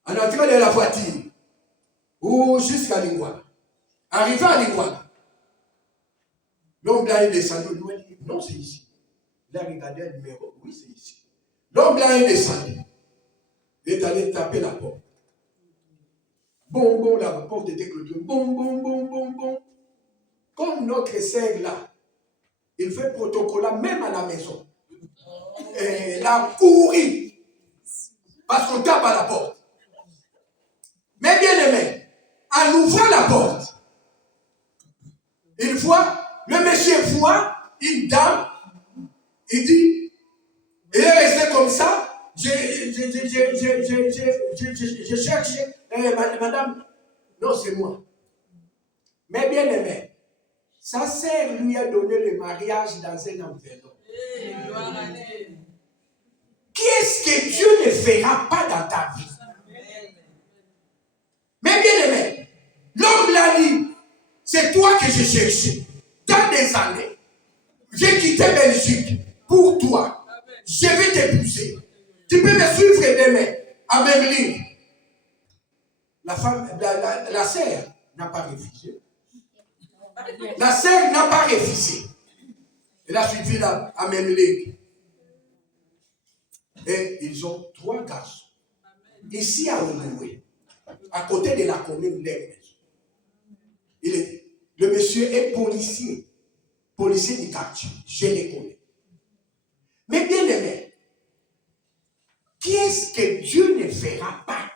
En entrant dans la voiture, ou jusqu'à Lingwala. Arrivé à Lingwala, l'homme blanc est descendu. Il lui a dit, non, c'est ici. Il a regardé le numéro, oui, c'est ici. L'homme blanc est descendu. Il est allé taper la porte. Bon, bon, la porte était clôturée. Bon, bon, bon, bon, bon. Comme notre sœur là, il fait protocole même à la maison. Et la couru. Parce qu'on tape à la porte. Mais bien aimé, en ouvrant la porte, il voit, le monsieur voit une dame, il dit, il est resté comme ça, je cherche, madame, non c'est moi. Mais bien aimé, sa sœur lui a donné le mariage dans un enveloppe. Qu'est-ce que Dieu ne fera pas dans ta vie? Mais bien aimé, l'homme l'a dit, c'est toi que je cherchais. Dans des années, j'ai quitté Belgique pour toi. Je vais t'épouser. Tu peux me suivre demain à même ligne. La femme, la sœur n'a pas refusé. La sœur n'a pas refusé. Elle a suivi la à même ligne. Et ils ont 3 garçons. Ici à Oumoué, à côté de la commune d'Hermès. Le monsieur est policier du quartier, je les connais. Mais bien aimé, qu'est-ce que Dieu ne fera pas?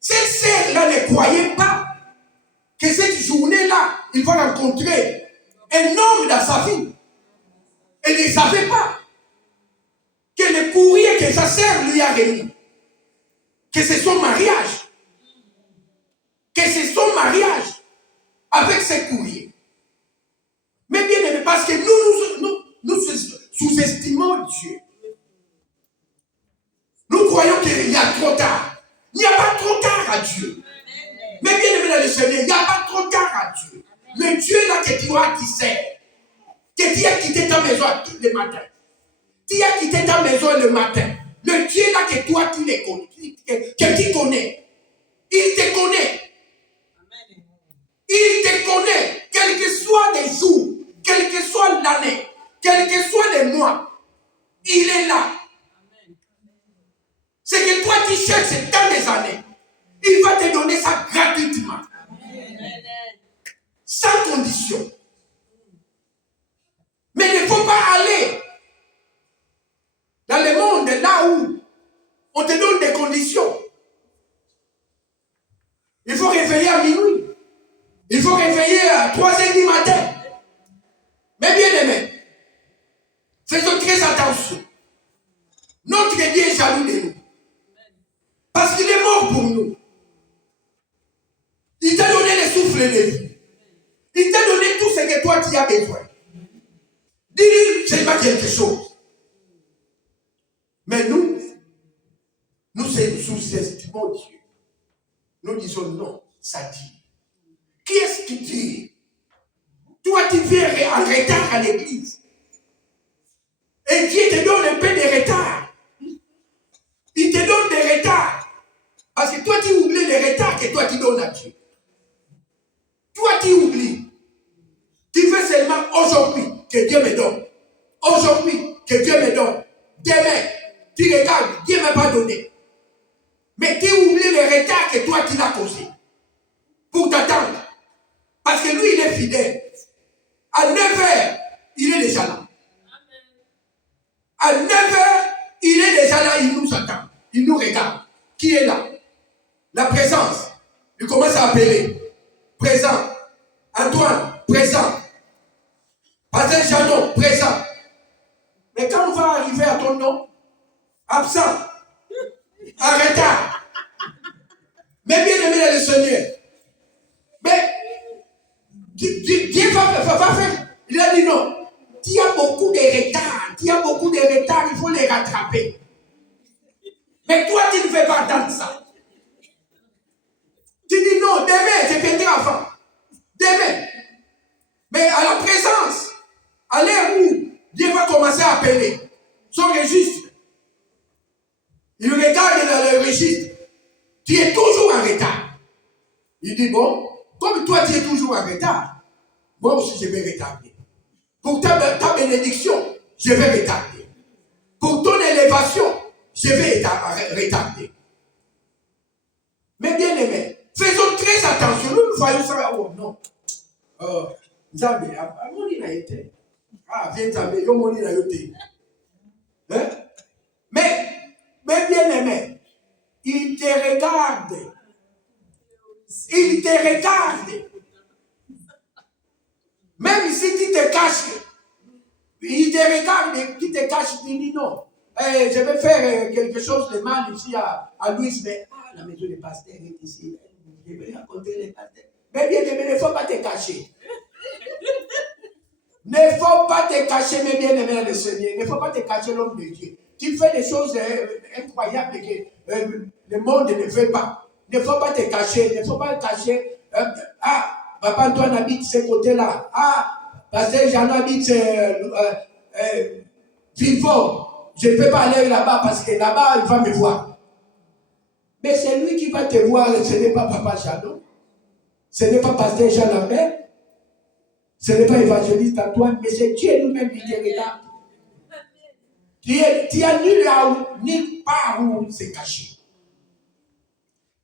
Cette sœur-là ne croyait pas que cette journée-là, il va rencontrer un homme dans sa vie. Elle ne savait pas que le courrier que sa sœur lui a remis, que c'est son mariage. Que c'est son mariage avec ce courrier. Mais bien aimé, parce que nous sous-estimons Dieu. Nous croyons qu'il y a trop tard. Il n'y a pas trop tard à Dieu. Mais bien aimé dans le Seigneur, il n'y a pas trop tard à Dieu. Le Dieu là que tu as qui sert, que tu as quitté ta maison le matin. Tu as quitté ta maison le matin. Le Dieu là que toi tu les connais, que tu connais, il te connaît. Il te connaît, quel que soit les jours, quel que soit l'année, quel que soit les mois, il est là. C'est que toi tu cherches dans des années, il va te donner ça gratuitement. Sans condition. Mais il ne faut pas aller dans le monde là où on te donne des conditions. Il faut réveiller à minuit. Il faut réveiller à 3h du matin. Mais bien aimé, faisons très attention. Notre Dieu est jaloux de nous. Parce qu'il est mort pour nous. Il t'a donné le souffle de vie. Il t'a donné tout ce que toi tu as besoin. Dis-lui, c'est pas quelque chose. Mais nous sous-estimons Dieu. Nous disons non, ça dit. Qui est-ce qui dit? Toi, tu viens en retard à l'église. Et Dieu te donne un peu de retard. Il te donne des retards. Parce que toi, tu oublies les retards que toi, tu donnes à Dieu. Toi, tu oublies. Tu veux seulement aujourd'hui que Dieu me donne. Aujourd'hui que Dieu me donne. Demain. tu regardes, Dieu ne m'a pas donné. Mais tu oublies le retard que toi tu l'as causé. Pour t'attendre. Parce que lui, il est fidèle. À 9h, il est déjà là. À 9h, il est déjà là, il nous attend. Il nous regarde. Qui est là? La présence. Il commence à appeler. Présent. Antoine, présent. Pasteur Janon, présent. Mais quand on va arriver à ton nom, absent, en retard. Mais bien aimé le Seigneur. Mais Dieu va faire. Il a dit non. Il y a beaucoup de retard. Il y a beaucoup de retard, il faut les rattraper. Mais toi, tu ne fais pas attendre ça. Tu dis non, demain, je viendrai avant. Demain. Mais à la présence, à l'heure où Dieu va commencer à appeler son registre, il regarde dans le registre. Tu es toujours en retard. Il dit bon, comme toi, tu es toujours en retard, moi aussi, je vais retarder. Pour ta bénédiction, je vais retarder. Pour ton élévation, je vais retarder. Mais bien aimé, faisons très attention. Nous voyons ça. Oh non. Nzambe, amoni na été. Ah, viens Nzambe, yo moni na yote. Hein? Mais bien aimé, il te regarde. Il te regarde. Même si tu te caches, il te regarde, tu te caches, tu dis non. Je vais faire quelque chose de mal ici à Louis, mais la maison des pasteurs est ici. Je vais raconter les pasteurs. Mais bien aimé, il ne faut pas te cacher. Ne faut pas te cacher, mes bien-aimés, le Seigneur. Il ne faut pas te cacher, l'homme de Dieu. Tu fais des choses incroyables que le monde ne fait pas. Ne faut pas te cacher. Ne faut pas te cacher. Papa Antoine habite ce côté-là. Pasteur Jean habite Villefort. Je ne peux pas aller là-bas parce que là-bas, il va me voir. Mais c'est lui qui va te voir. Ce n'est pas Papa Jean. Ce n'est pas Pasteur Jean Lambert. Ce n'est pas évangéliste Antoine, mais c'est Dieu lui-même qui te regarde. Tu as nulle part où se cacher.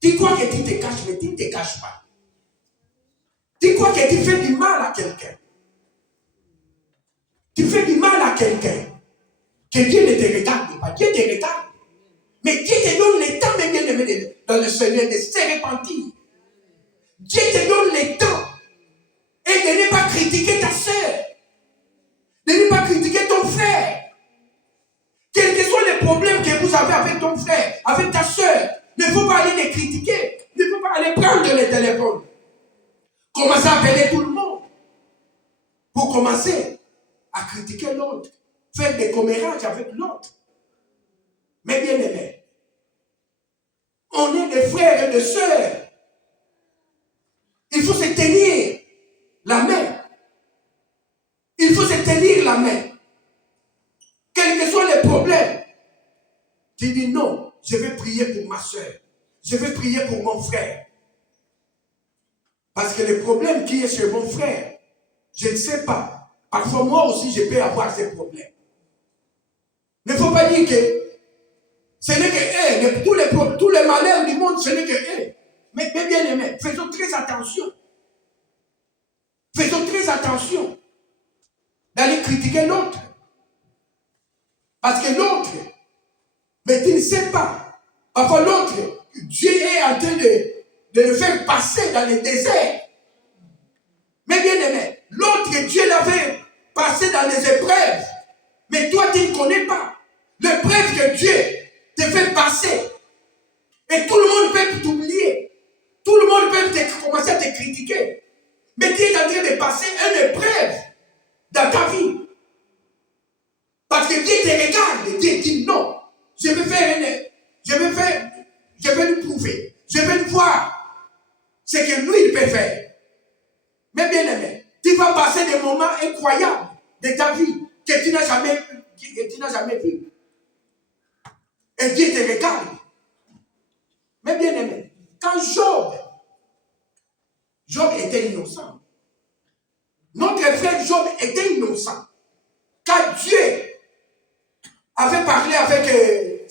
Tu crois que tu te caches, mais tu ne te caches pas. Tu crois que tu fais du mal à quelqu'un. Tu fais du mal à quelqu'un. Que Dieu ne te regarde pas. Dieu te regarde. Mais Dieu te donne le temps, même bien dans le Seigneur, de se repentir. Dieu te donne le temps. Et de ne pas critiquer ta sœur. De ne pas critiquer ton frère. Quels que soient les problèmes que vous avez avec ton frère, avec ta sœur, ne faut pas aller les critiquer. Ne faut pas aller prendre le téléphone. Commencez à appeler tout le monde. Pour commencer à critiquer l'autre. Faire des commérages avec l'autre. Mais bien aimé, on est des frères et des sœurs. Il faut se tenir la main. Il faut se tenir la main. Quels que soient les problèmes, tu dis non, je vais prier pour ma soeur. Je vais prier pour mon frère. Parce que le problème qui est chez mon frère, je ne sais pas. Parfois, moi aussi, je peux avoir ces problèmes. Il ne faut pas dire que ce n'est que tous les malheurs du monde, ce n'est que eux. Mais bien aimé, faisons très attention. Faisons très attention d'aller critiquer l'autre. Parce que l'autre, mais tu ne sais pas. Parfois l'autre, Dieu est en train de le faire passer dans le désert. Mais bien aimé, l'autre, Dieu l'a fait passer dans les épreuves. Mais toi, tu ne connais pas. L'épreuve que Dieu te fait passer. Et tout le monde peut t'oublier. Tout le monde peut commencer à te critiquer. Mais tu es en train de passer une épreuve dans ta vie. Parce que Dieu te regarde. Dieu dit non. Je vais lui prouver. Je vais lui voir ce que lui il peut faire. Mais bien aimé, tu vas passer des moments incroyables de ta vie que tu n'as jamais vu. Et Dieu te regarde. Mais bien aimé, quand Job était innocent. Notre frère Job était innocent. Quand Dieu avait parlé avec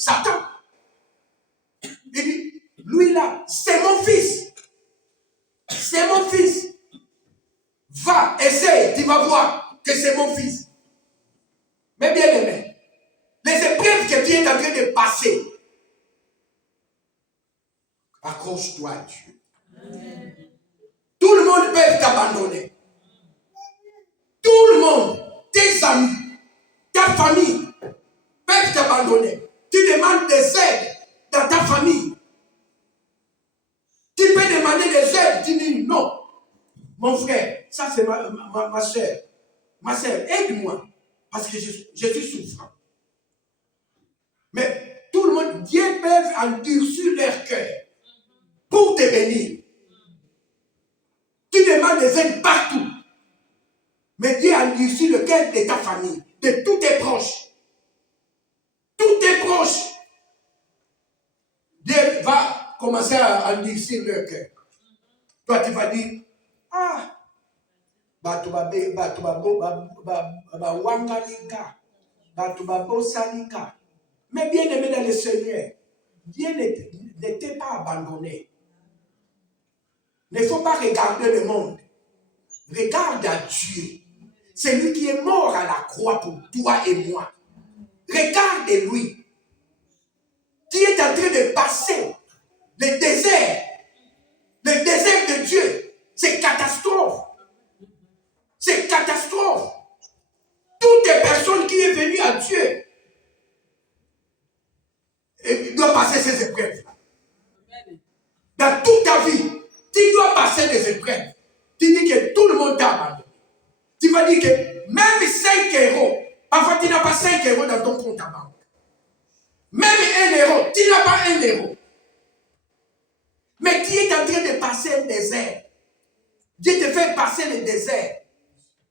vas voir que c'est mon fils. Mais bien aimé, les épreuves que tu es en train de passer, accroche-toi à Dieu. Tout le monde peut t'abandonner. Tout le monde, tes amis, ta famille peuvent t'abandonner. Tu demandes des aides dans ta famille. Tu peux demander des aides, tu dis non. Mon frère, ça c'est ma soeur. Ma soeur, aide-moi. Parce que je suis souffrant. Mais tout le monde, Dieu peut endurcir leur cœur pour te bénir. Tu demandes des aides partout. Mais Dieu endurcit le cœur de ta famille, de tous tes proches. Tous tes proches. Dieu va commencer à endurcir leur cœur. Toi, tu vas dire, ah, mais bien aimé dans le Seigneur, Dieu ne t'est pas abandonné. Il ne faut pas regarder le monde. Regarde à Dieu. C'est lui qui est mort à la croix pour toi et moi. Regarde-lui. Tu es en train de passer le désert. Le désert de Dieu. C'est catastrophe. C'est catastrophe. Toutes les personnes qui sont venues à Dieu doivent passer ces épreuves. Dans toute ta vie, tu dois passer des épreuves. Tu dis que tout le monde t'a abandonné. Tu vas dire que même 5 euros, parfois tu n'as pas 5 euros dans ton compte à banque. Même 1 euro, tu n'as pas 1 euro. Mais tu es en train de passer un désert. Dieu te fait passer le désert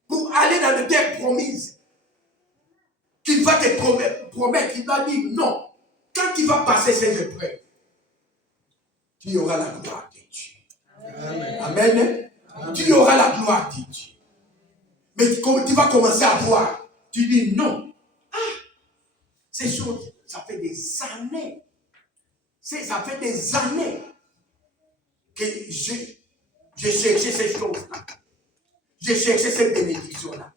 pour aller dans la terre promise. Qu'il va te promettre, il va dire non. Quand tu vas passer ces épreuves, tu auras la gloire de Dieu. Amen. Amen. Amen. Tu auras la gloire de Dieu. Mais tu vas commencer à voir. Tu dis non. Ah, ces choses, ça fait des années. Ça fait des années que j'ai cherché ces choses-là. J'ai cherché cette bénédiction-là.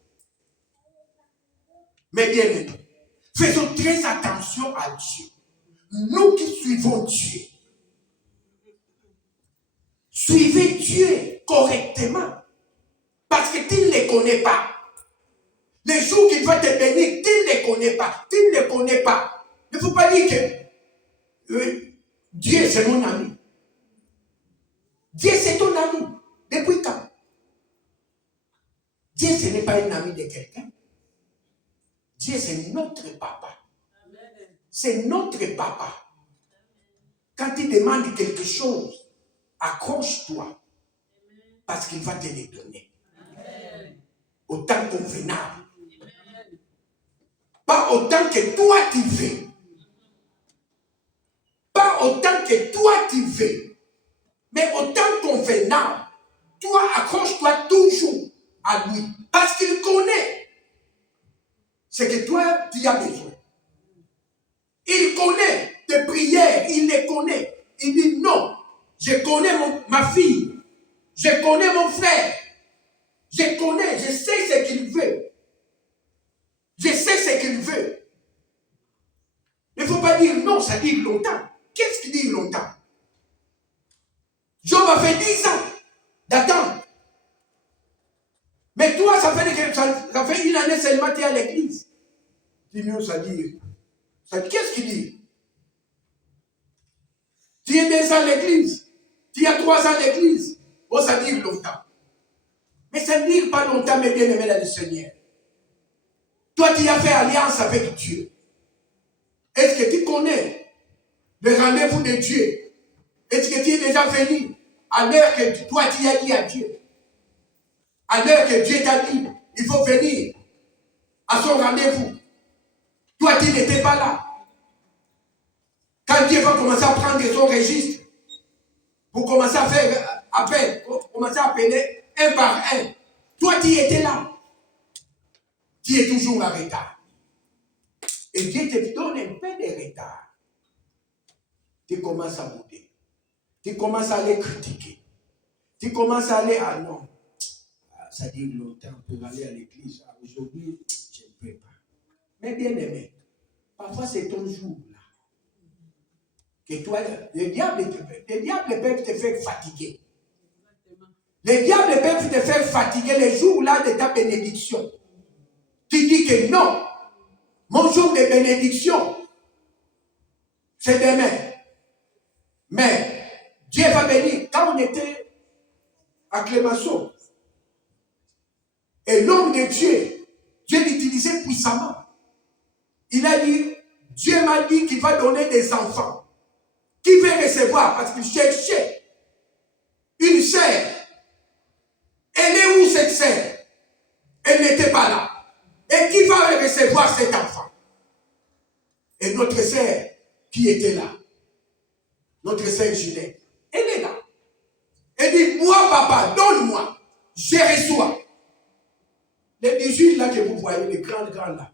Mais bien aimé, faisons très attention à Dieu. Nous qui suivons Dieu, suivez Dieu correctement. Parce que tu ne les connais pas. Les jours qu'il va te bénir, tu ne les connais pas. Tu ne les connais pas. Il ne faut pas dire que Dieu c'est mon ami. Dieu c'est ton ami. Depuis quand? Dieu ce n'est pas un ami de quelqu'un. Dieu c'est notre papa. C'est notre papa. Quand il demande quelque chose, accroche-toi. Parce qu'il va te les donner. Autant convenable. Pas autant que toi tu veux. Pas autant que toi tu veux. Mais autant convenable. Toi, accroche-toi toujours à lui. Parce qu'il connaît ce que toi, tu as besoin. Il connaît tes prières. Il les connaît. Il dit non. Je connais ma fille. Je connais mon frère. Je connais. Je sais ce qu'il veut. Je sais ce qu'il veut. Il ne faut pas dire non, ça dit longtemps. Qu'est-ce qui dit longtemps? Job a fait 10 ans d'attente. Mais toi, ça fait une année seulement tu es à l'église. Dis mieux, ça dit. Qu'est-ce qu'il dit? Tu es 2 ans à l'église. Tu as 3 ans à l'église. Bon, ça dit longtemps. Mais ça ne dit pas longtemps, mais bien aimé dans le Seigneur. Toi, tu as fait alliance avec Dieu. Est-ce que tu connais le rendez-vous de Dieu? Est-ce que tu es déjà venu à l'heure que toi, tu as dit à Dieu? À l'heure que Dieu t'a dit, il faut venir à son rendez-vous. Toi, tu n'étais pas là. Quand Dieu va commencer à prendre son registre, pour commencer à faire appel, pour commencer à appeler un par un, toi, tu étais là. Tu es toujours en retard. Et Dieu te donne un peu de retard. Tu commences à bouder. Tu commences à les critiquer. Tu commences à aller, ah non, ça dit longtemps pour aller à l'église. Aujourd'hui, je ne peux pas. Mais bien aimé, parfois c'est ton jour là. Que toi, le diable peut te faire fatiguer. Le diable peut te faire fatiguer les jours là de ta bénédiction. Tu dis que non, mon jour de bénédiction, c'est demain. Mais Dieu va bénir. Quand on était à Clémenceau, et l'homme de Dieu, Dieu l'utilisait puissamment. Il a dit, Dieu m'a dit qu'il va donner des enfants. Qui veut recevoir? Parce qu'il cherchait une sœur. Elle est où cette sœur? Elle n'était pas là. Et qui va recevoir cet enfant? Et notre sœur qui était là, notre sœur Ginette, elle est là. Elle dit, moi papa, donne-moi, je reçois. Les 18 là que vous voyez, les grands là.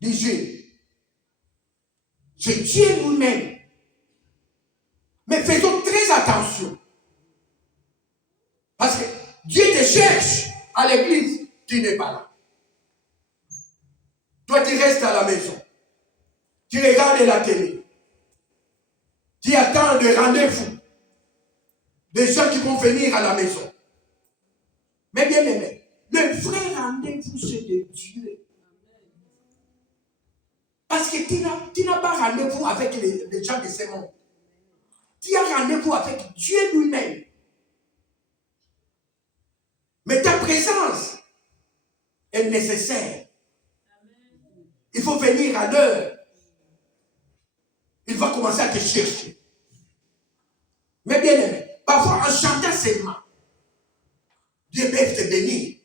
18. C'est Dieu lui-même. Mais faisons très attention. Parce que Dieu te cherche à l'église, tu n'es pas là. Toi, tu restes à la maison. Tu regardes la télé. Tu attends des rendez-vous. Des gens qui vont venir à la maison. Mais bien aimé, le vrai rendez-vous, c'est de Dieu. Parce que tu n'as pas rendez-vous avec les gens de ce monde. Tu as rendez-vous avec Dieu lui-même. Mais ta présence est nécessaire. Il faut venir à l'heure. Il va commencer à te chercher. Mais bien aimé, parfois en chantant seulement, Dieu peut te bénir.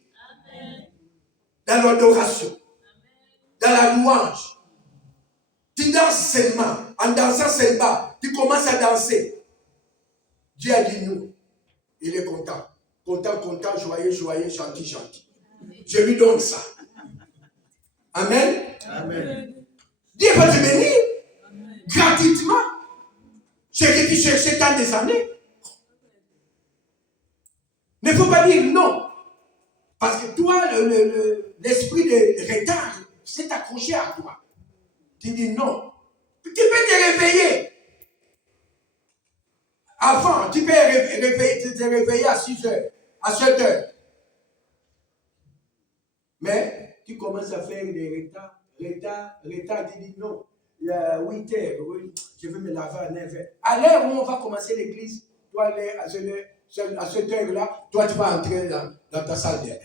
Dans l'adoration, dans la louange. Tu danses seulement, en dansant seulement, tu commences à danser. Dieu a dit nous, il est content. Content, joyeux, gentil. Je lui donne ça. Amen. Amen. Dieu va te bénir. Amen. Gratuitement. Ce que tu cherchais tant des années. Ne faut pas dire non. Parce que toi, l'esprit de retard s'est accroché à toi. Tu dis non. Tu peux te réveiller. Avant, tu peux te réveiller à 6 heures, à 7 heures. Mais tu commences à faire des retards, tu dis non. Il y a 8 heures, oui, je vais me laver à 9 heures. À l'heure où on va commencer l'église, toi, à cette heure-là, toi, tu vas entrer dans ta salle de bain.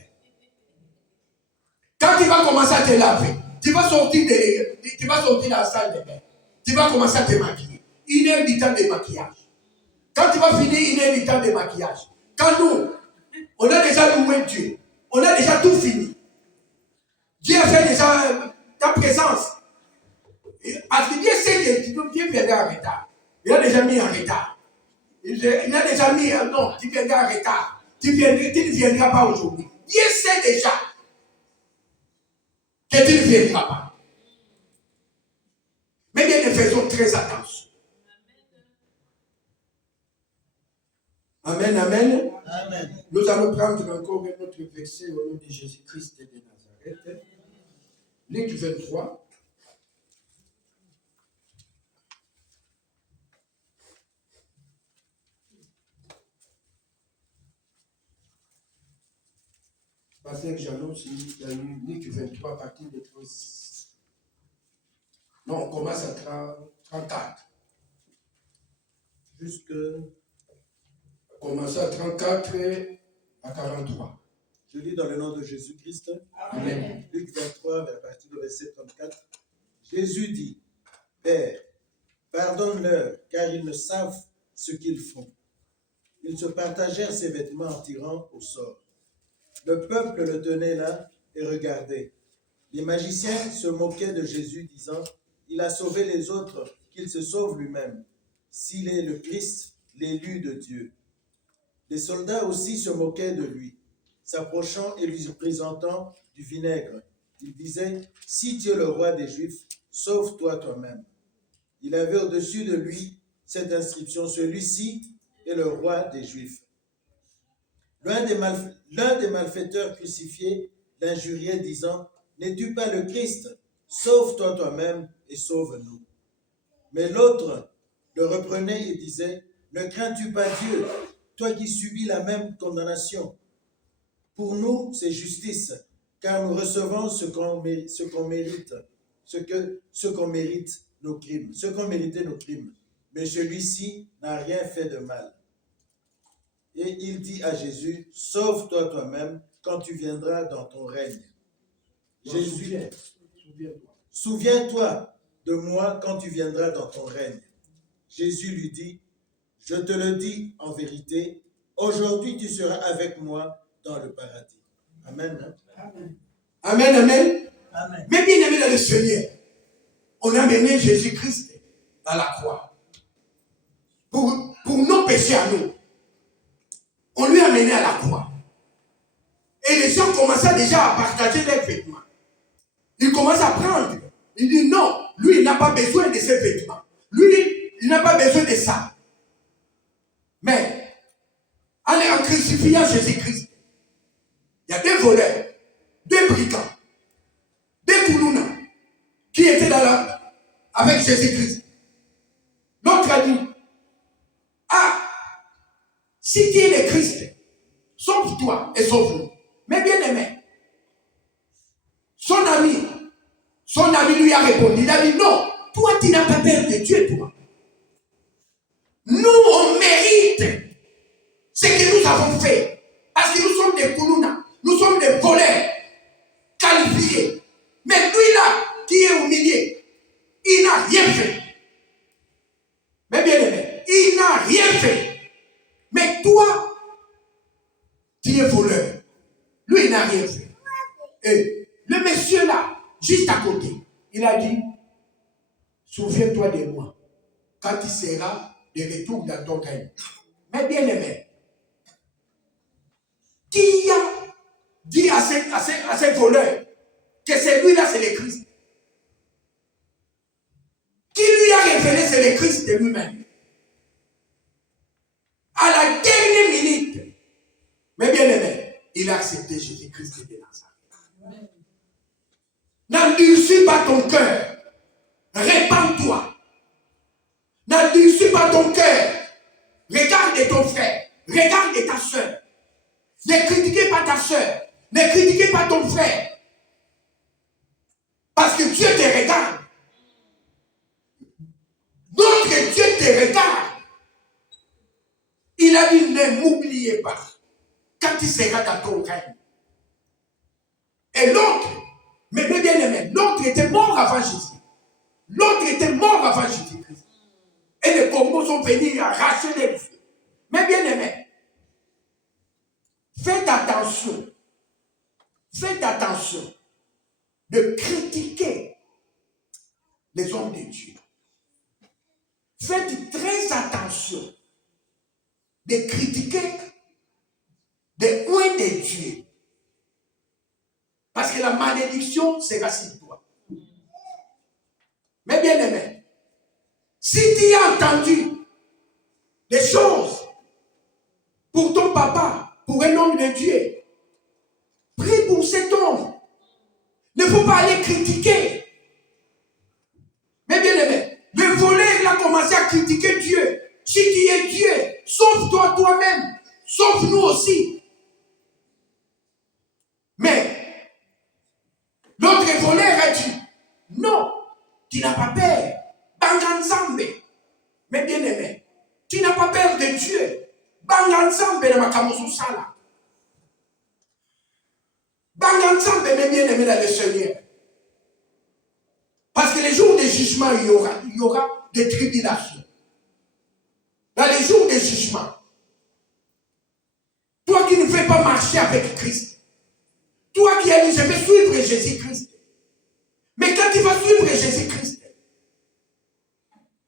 Quand tu vas commencer à te laver, tu vas sortir de la salle de bain. Tu vas commencer à te maquiller. 1 heure du temps de maquillage. Quand tu vas finir 1 heure du temps de maquillage, quand nous, on a déjà loué Dieu, on a déjà tout fini. Dieu a fait déjà ta présence. Parce que Dieu sait que Dieu viendra en retard. Il a déjà mis en retard. Il a déjà mis, non, tu viendras en retard. Tu ne viendras pas aujourd'hui. Dieu sait déjà que tu ne viendras pas. Mais bien, nous faisons très attention. Amen, amen. Amen. Nous allons prendre encore un autre verset au nom de Jésus-Christ de Nazareth. Luc 23. Pasteur j'annonce, il y a eu Luc 23 à partir de 36. Non, on commence à 34. Commencer à 34 à 43. Je lis dans le nom de Jésus-Christ. Amen. Luc 23, à partir du verset 34. Jésus dit, Père, pardonne-leur, car ils ne savent ce qu'ils font. Ils se partagèrent ses vêtements en tirant au sort. Le peuple le tenait là et regardait. Les magiciens se moquaient de Jésus, disant, il a sauvé les autres, qu'il se sauve lui-même, s'il est le Christ, l'élu de Dieu. Les soldats aussi se moquaient de lui, s'approchant et lui présentant du vinaigre. Ils disaient, si tu es le roi des Juifs, sauve-toi toi-même. Il avait au-dessus de lui cette inscription, celui-ci est le roi des Juifs. L'un des malfaiteurs crucifiés l'injuriait, disant, « N'es-tu pas le Christ? Sauve-toi toi-même et sauve-nous. » Mais l'autre le reprenait et disait, « Ne crains-tu pas Dieu, toi qui subis la même condamnation? Pour nous, c'est justice, car nous recevons ce qu'on mérite, ce qu'on mérite nos crimes, ce qu'ont mérité nos crimes. Mais celui-ci n'a rien fait de mal. » Et il dit à Jésus, « Sauve-toi toi-même quand tu viendras dans ton règne. » Jésus, souviens-toi de moi quand tu viendras dans ton règne. Jésus lui dit, « Je te le dis en vérité, aujourd'hui tu seras avec moi dans le paradis. » Amen. Amen, amen. Amen. Mais bien aimé dans le Seigneur, on a mené Jésus-Christ dans la croix. Pour nos péchés à nous. On lui a mené à la croix. Et les gens commençaient déjà à partager leurs vêtements. Ils commencent à prendre. Il dit non, lui il n'a pas besoin de ses vêtements. Lui, il n'a pas besoin de ça. Mais, en crucifiant Jésus-Christ, il y a des voleurs, des brigands, des koulouna qui étaient avec Jésus-Christ. L'autre a dit, ah, si tu es le Christ, sauve-toi et sauve-nous. Mais bien aimé, son ami lui a répondu, il a dit non, toi tu n'as pas peur de Dieu, toi. Nous, on mérite ce que nous avons fait. Parce que nous sommes des koulouna, nous sommes des voleurs qualifiés. Mais lui là, qui est humilié, il n'a rien fait. Mais bien aimé, il n'a rien fait. Mais toi, tu es voleur. Lui, il n'a rien fait. Et le monsieur là, juste à côté, il a dit, souviens-toi de moi quand tu seras de retour dans ton règne. Mais bien aimé, qui a dit à ces voleurs que celui-là c'est le Christ? Qui lui a révélé c'est le Christ de lui-même? À la dernière minute, mais bien aimé, il a accepté Jésus-Christ de Nazareth. N'endurcis pas ton cœur. Répands-toi. N'endurcis pas ton cœur. Regarde ton frère. Regarde ta soeur. Ne critiquez pas ta soeur. Ne critiquez pas ton frère. Parce que Dieu te regarde. Notre Dieu te regarde. Il a dit, ne m'oubliez pas quand il sera dans ton règne. Et l'autre, mais bien aimé, l'autre était mort avant Jésus. L'autre était mort avant Jésus-Christ. Et les corbeaux sont venus arracher les yeux. Mais bien aimé, faites attention de critiquer les hommes de Dieu. Faites très attention de critiquer des coins de Dieu. Parce que la malédiction sera sur toi. Mais bien aimé, si tu as entendu des choses pour ton papa, pour un homme de Dieu, prie pour cet homme. Ne faut pas aller critiquer. Mais bien aimé, le voleur il a commencé à critiquer Dieu. Si tu es Dieu, sauve-toi toi-même. Sauve-nous aussi. Mais l'autre voleur a dit, non, tu n'as pas peur. Banganzambe. Mais bien aimé, tu n'as pas peur de Dieu. Banganzambe na makamusu sala. Banganzambe, mais bien aimé dans le Seigneur. Parce que les jours de jugement, il y aura des tribulations. Dans les jours de jugement, toi qui ne veux pas marcher avec Christ, toi qui as dit, je vais suivre Jésus-Christ. Mais quand tu vas suivre Jésus-Christ,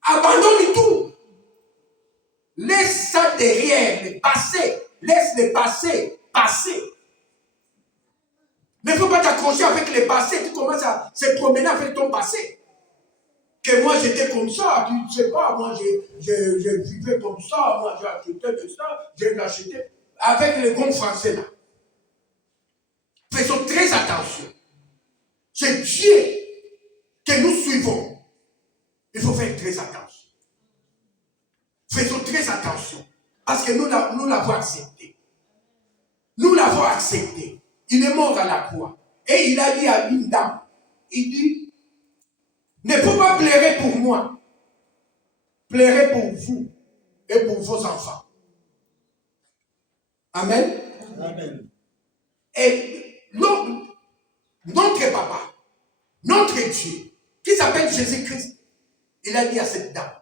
abandonne tout. Laisse ça derrière, le passé. Laisse le passé passer. Ne faut pas t'accrocher avec le passé. Tu commences à se promener avec ton passé. Que moi j'étais comme ça, tu ne sais pas, moi je vivais comme ça, moi j'ai acheté de ça, j'ai acheté. avec le gond français là. Faisons très attention. C'est Dieu que nous suivons. Il faut faire très attention. Faisons très attention. Parce que nous l'avons accepté. Nous l'avons accepté. Il est mort à la croix. Et il a dit à une dame, il dit, ne faut pas pleurer pour moi. Pleurez pour vous et pour vos enfants. Amen. Amen. Et notre papa, notre Dieu, qui s'appelle Jésus-Christ, il a dit à cette dame,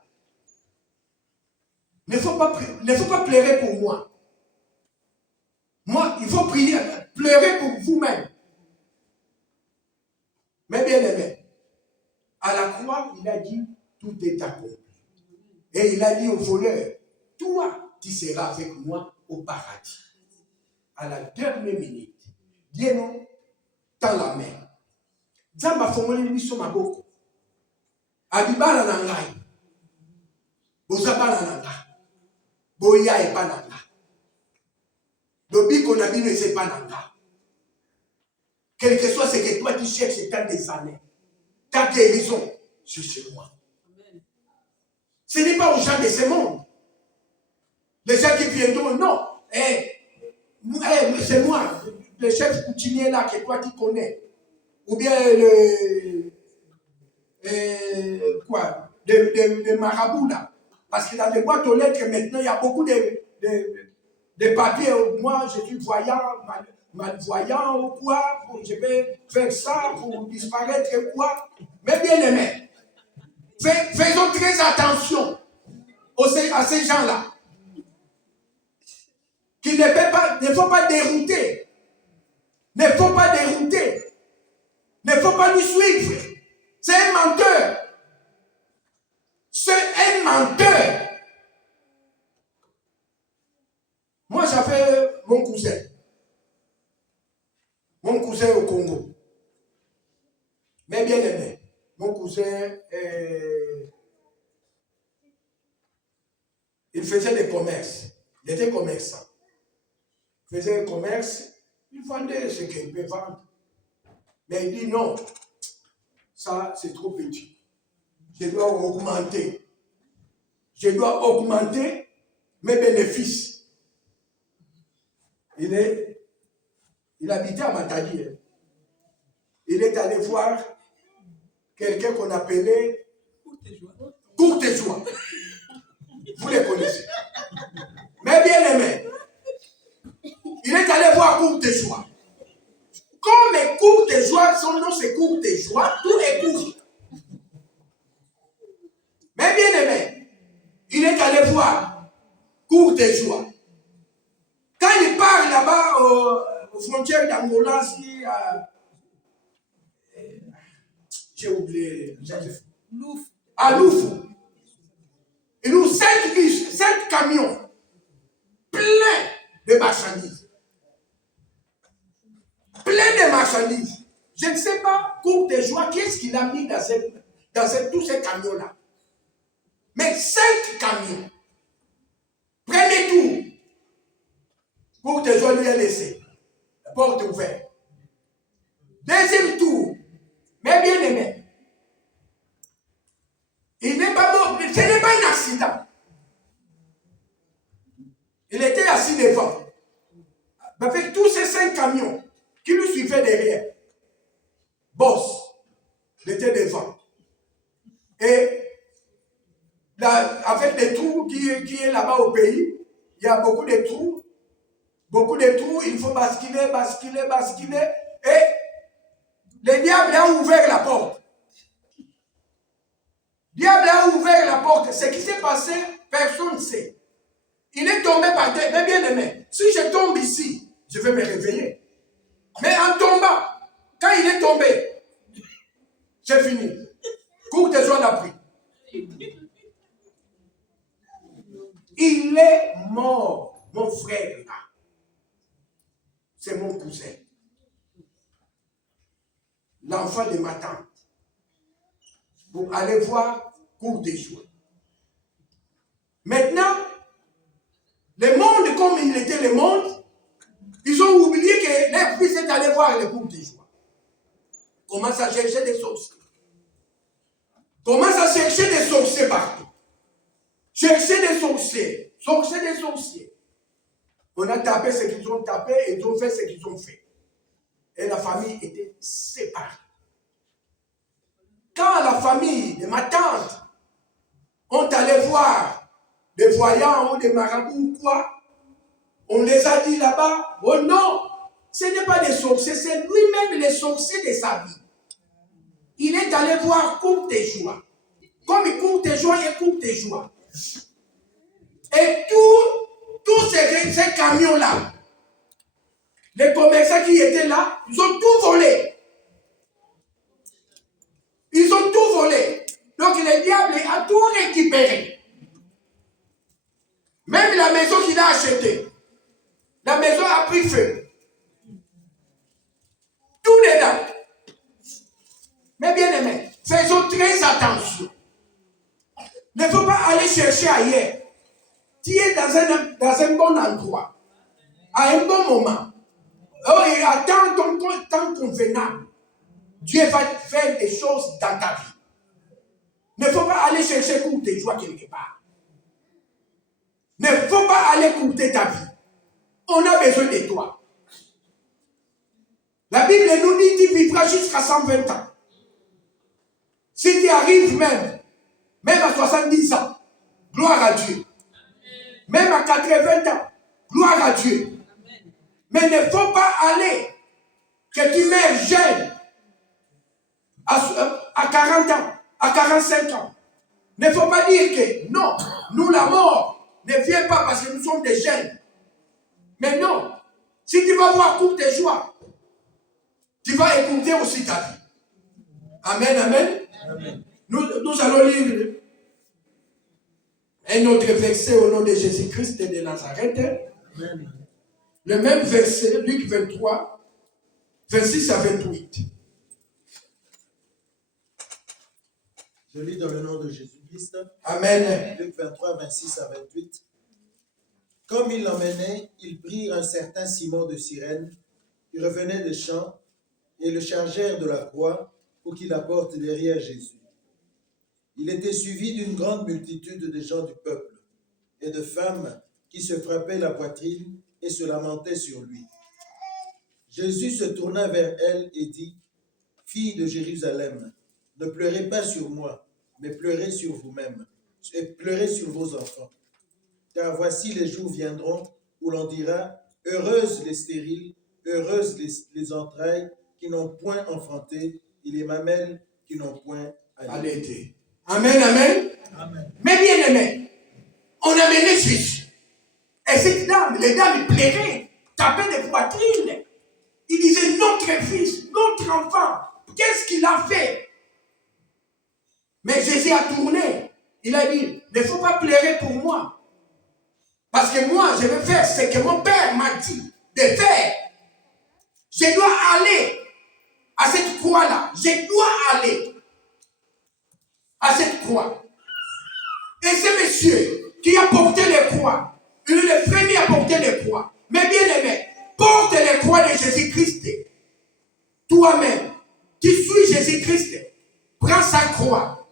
ne faut pas pleurer pour moi. Moi, il faut prier, pleurer pour vous-même. Mais bien aimé, à la croix, il a dit, tout est accompli. Et il a dit au voleur, toi, tu seras avec moi au paradis. À la dernière minute, Dieu nous tend la main. Zamba fongoli biso maboko. Abibala na ngai. Bozabala na ngai. Boya e pa na ngai. Lobiko na bino ese pa na ngai. Quel que soit ce que toi tu cherches dans des années, ta guérison, c'est chez moi. Ce n'est pas aux gens de ce monde. Les gens qui viendront, non. C'est moi, le chef coutumier là que toi tu connais. Ou bien le marabout là. Parce que dans les boîtes aux lettres maintenant, il y a beaucoup de papiers. Moi, je suis voyant, malvoyant ou quoi. Je vais faire ça pour disparaître ou quoi. Mais bien aimé, faisons très attention à ces gens-là. Qu'il ne faut pas dérouter. Ne faut pas dérouter. Ne faut pas lui suivre. C'est un menteur. C'est un menteur. Moi, j'avais mon cousin. Mon cousin au Congo. Mais bien aimé. Mon cousin, il faisait des commerces. Il était commerçant. Il faisait un commerce. Il vendait ce qu'il peut vendre. Mais il dit non, ça c'est trop petit. Je dois augmenter. Je dois augmenter mes bénéfices. Il habitait à Matadi. Il est allé voir quelqu'un qu'on appelait Courtejoie. Vous les connaissez. Mais bien aimé, il est allé voir Courtejoie. Comme Courtejoie, son nom c'est Courtejoie, tout est court. Mais bien aimé, il est allé voir Courtejoie. Quand il part là-bas aux frontières d'Angola, j'ai oublié, à Loufou, il ouvre 5 bus, 5 camions pleins de marchandises. Plein de marchandises. Je ne sais pas, Courtejoie, qu'est-ce qu'il a mis dans tous ces camions-là. Mais 5 camions. Premier tour. Courtejoie lui a laissé. La porte ouverte. Deuxième tour. Mais bien aimé. Il n'est pas mort. Ce n'est pas un accident. Il était assis devant. Avec tous ces 5 camions qui lui suivaient derrière. Boss, il était devant. Et là, avec les trous qui est là-bas au pays, il y a beaucoup de trous. Beaucoup de trous, il faut basculer. Et le diable a ouvert la porte. Le diable a ouvert la porte. Ce qui s'est passé, personne ne sait. Il est tombé par terre. Mais bien aimé, si je tombe ici, je vais me réveiller. Mais en tombant, quand il est tombé, c'est fini. Courtejoie l'a pris. Il est mort, mon frère là. C'est mon cousin. L'enfant de ma tante. Pour aller voir Courtejoie. Maintenant, le monde comme il était le monde, ils ont oublié que leur fils est allé voir les cours de joie. Commence à chercher des sorciers. Commence à chercher des sorciers partout. Chercher des sorciers. Chercher des sorciers. On a tapé ce qu'ils ont tapé et ils ont fait ce qu'ils ont fait. Et la famille était séparée. Quand la famille de ma tante ont allé voir des voyants ou des marabouts ou quoi, on les a dit là-bas, oh non, ce n'est pas des sorciers, c'est lui-même les sorciers de sa vie. Il est allé voir courte joie. Comme il courte joie, il courte joie. Et tous ces camions-là, les commerçants qui étaient là, ils ont tout volé. Ils ont tout volé. Donc le diable a tout récupéré. Même la maison qu'il a achetée. La maison a pris feu. Tout dedans. Mais bien aimé, faisons très attention. Il ne faut pas aller chercher ailleurs. Tu es dans un bon endroit. À un bon moment. Oh, et attends ton temps convenable. Dieu va faire des choses dans ta vie. Il ne faut pas aller chercher courte joie quelque part. Il ne faut pas aller courter ta vie. On a besoin de toi. La Bible nous dit que tu vivras jusqu'à 120 ans. Si tu arrives même à 70 ans, gloire à Dieu. Même à 80 ans, gloire à Dieu. Mais il ne faut pas aller que tu meurs jeune à 40 ans, à 45 ans. Il ne faut pas dire que non, nous la mort ne vient pas parce que nous sommes des jeunes. Mais non, si tu vas voir courte joie, tu vas écouter aussi ta vie. Amen, amen. Amen. Nous allons lire un autre verset au nom de Jésus-Christ de Nazareth. Amen. Le même verset, Luc 23, 26 à 28. Je lis dans le nom de Jésus-Christ. Amen. Luc 23, 26 à 28. Comme il l'emmenait, ils prirent un certain Simon de Cyrène, qui revenait des champs, et le chargèrent de la croix pour qu'il la porte derrière Jésus. Il était suivi d'une grande multitude de gens du peuple et de femmes qui se frappaient la poitrine et se lamentaient sur lui. Jésus se tourna vers elle et dit, « Fille de Jérusalem, ne pleurez pas sur moi, mais pleurez sur vous-même, et pleurez sur vos enfants. Car voici les jours viendront où l'on dira, heureuses les stériles, heureuses les entrailles qui n'ont point enfanté, et les mamelles qui n'ont point allaité. » Amen, amen. Amen. Mais bien aimé, on a mené Jésus. Et cette dame, les dames pleuraient, tapaient des poitrines. Il disait, notre fils, notre enfant, qu'est-ce qu'il a fait? Mais Jésus a tourné. Il a dit, il ne faut pas pleurer pour moi. Parce que moi, je vais faire ce que mon père m'a dit de faire. Je dois aller à cette croix-là. Je dois aller à cette croix. Et ce monsieur qui a porté les croix, il est le premier à porter les croix. Mais bien aimé, porte les croix de Jésus-Christ. Toi-même, qui suis Jésus-Christ, prends sa croix,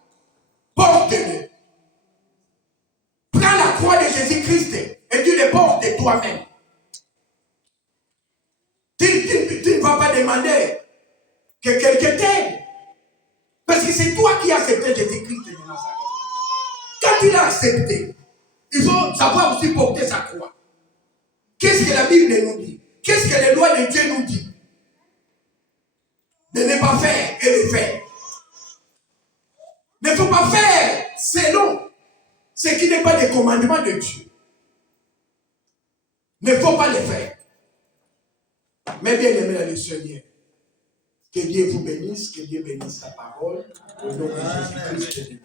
porte-le. Prends la croix de Jésus-Christ et tu le portes toi-même. Tu ne vas pas demander que quelqu'un t'aide. Parce que c'est toi qui as accepté Jésus-Christ de Nazareth. Quand il a accepté, il faut savoir aussi porter sa croix. Qu'est-ce que la Bible nous dit? Qu'est-ce que les lois de Dieu nous dit? De ne pas faire et de faire. Ne faut pas faire selon ce qui n'est pas des commandements de Dieu. Ne faut pas le faire. Mais bien aimé dans le Seigneur, que Dieu vous bénisse, que Dieu bénisse sa parole, au nom de Jésus-Christ.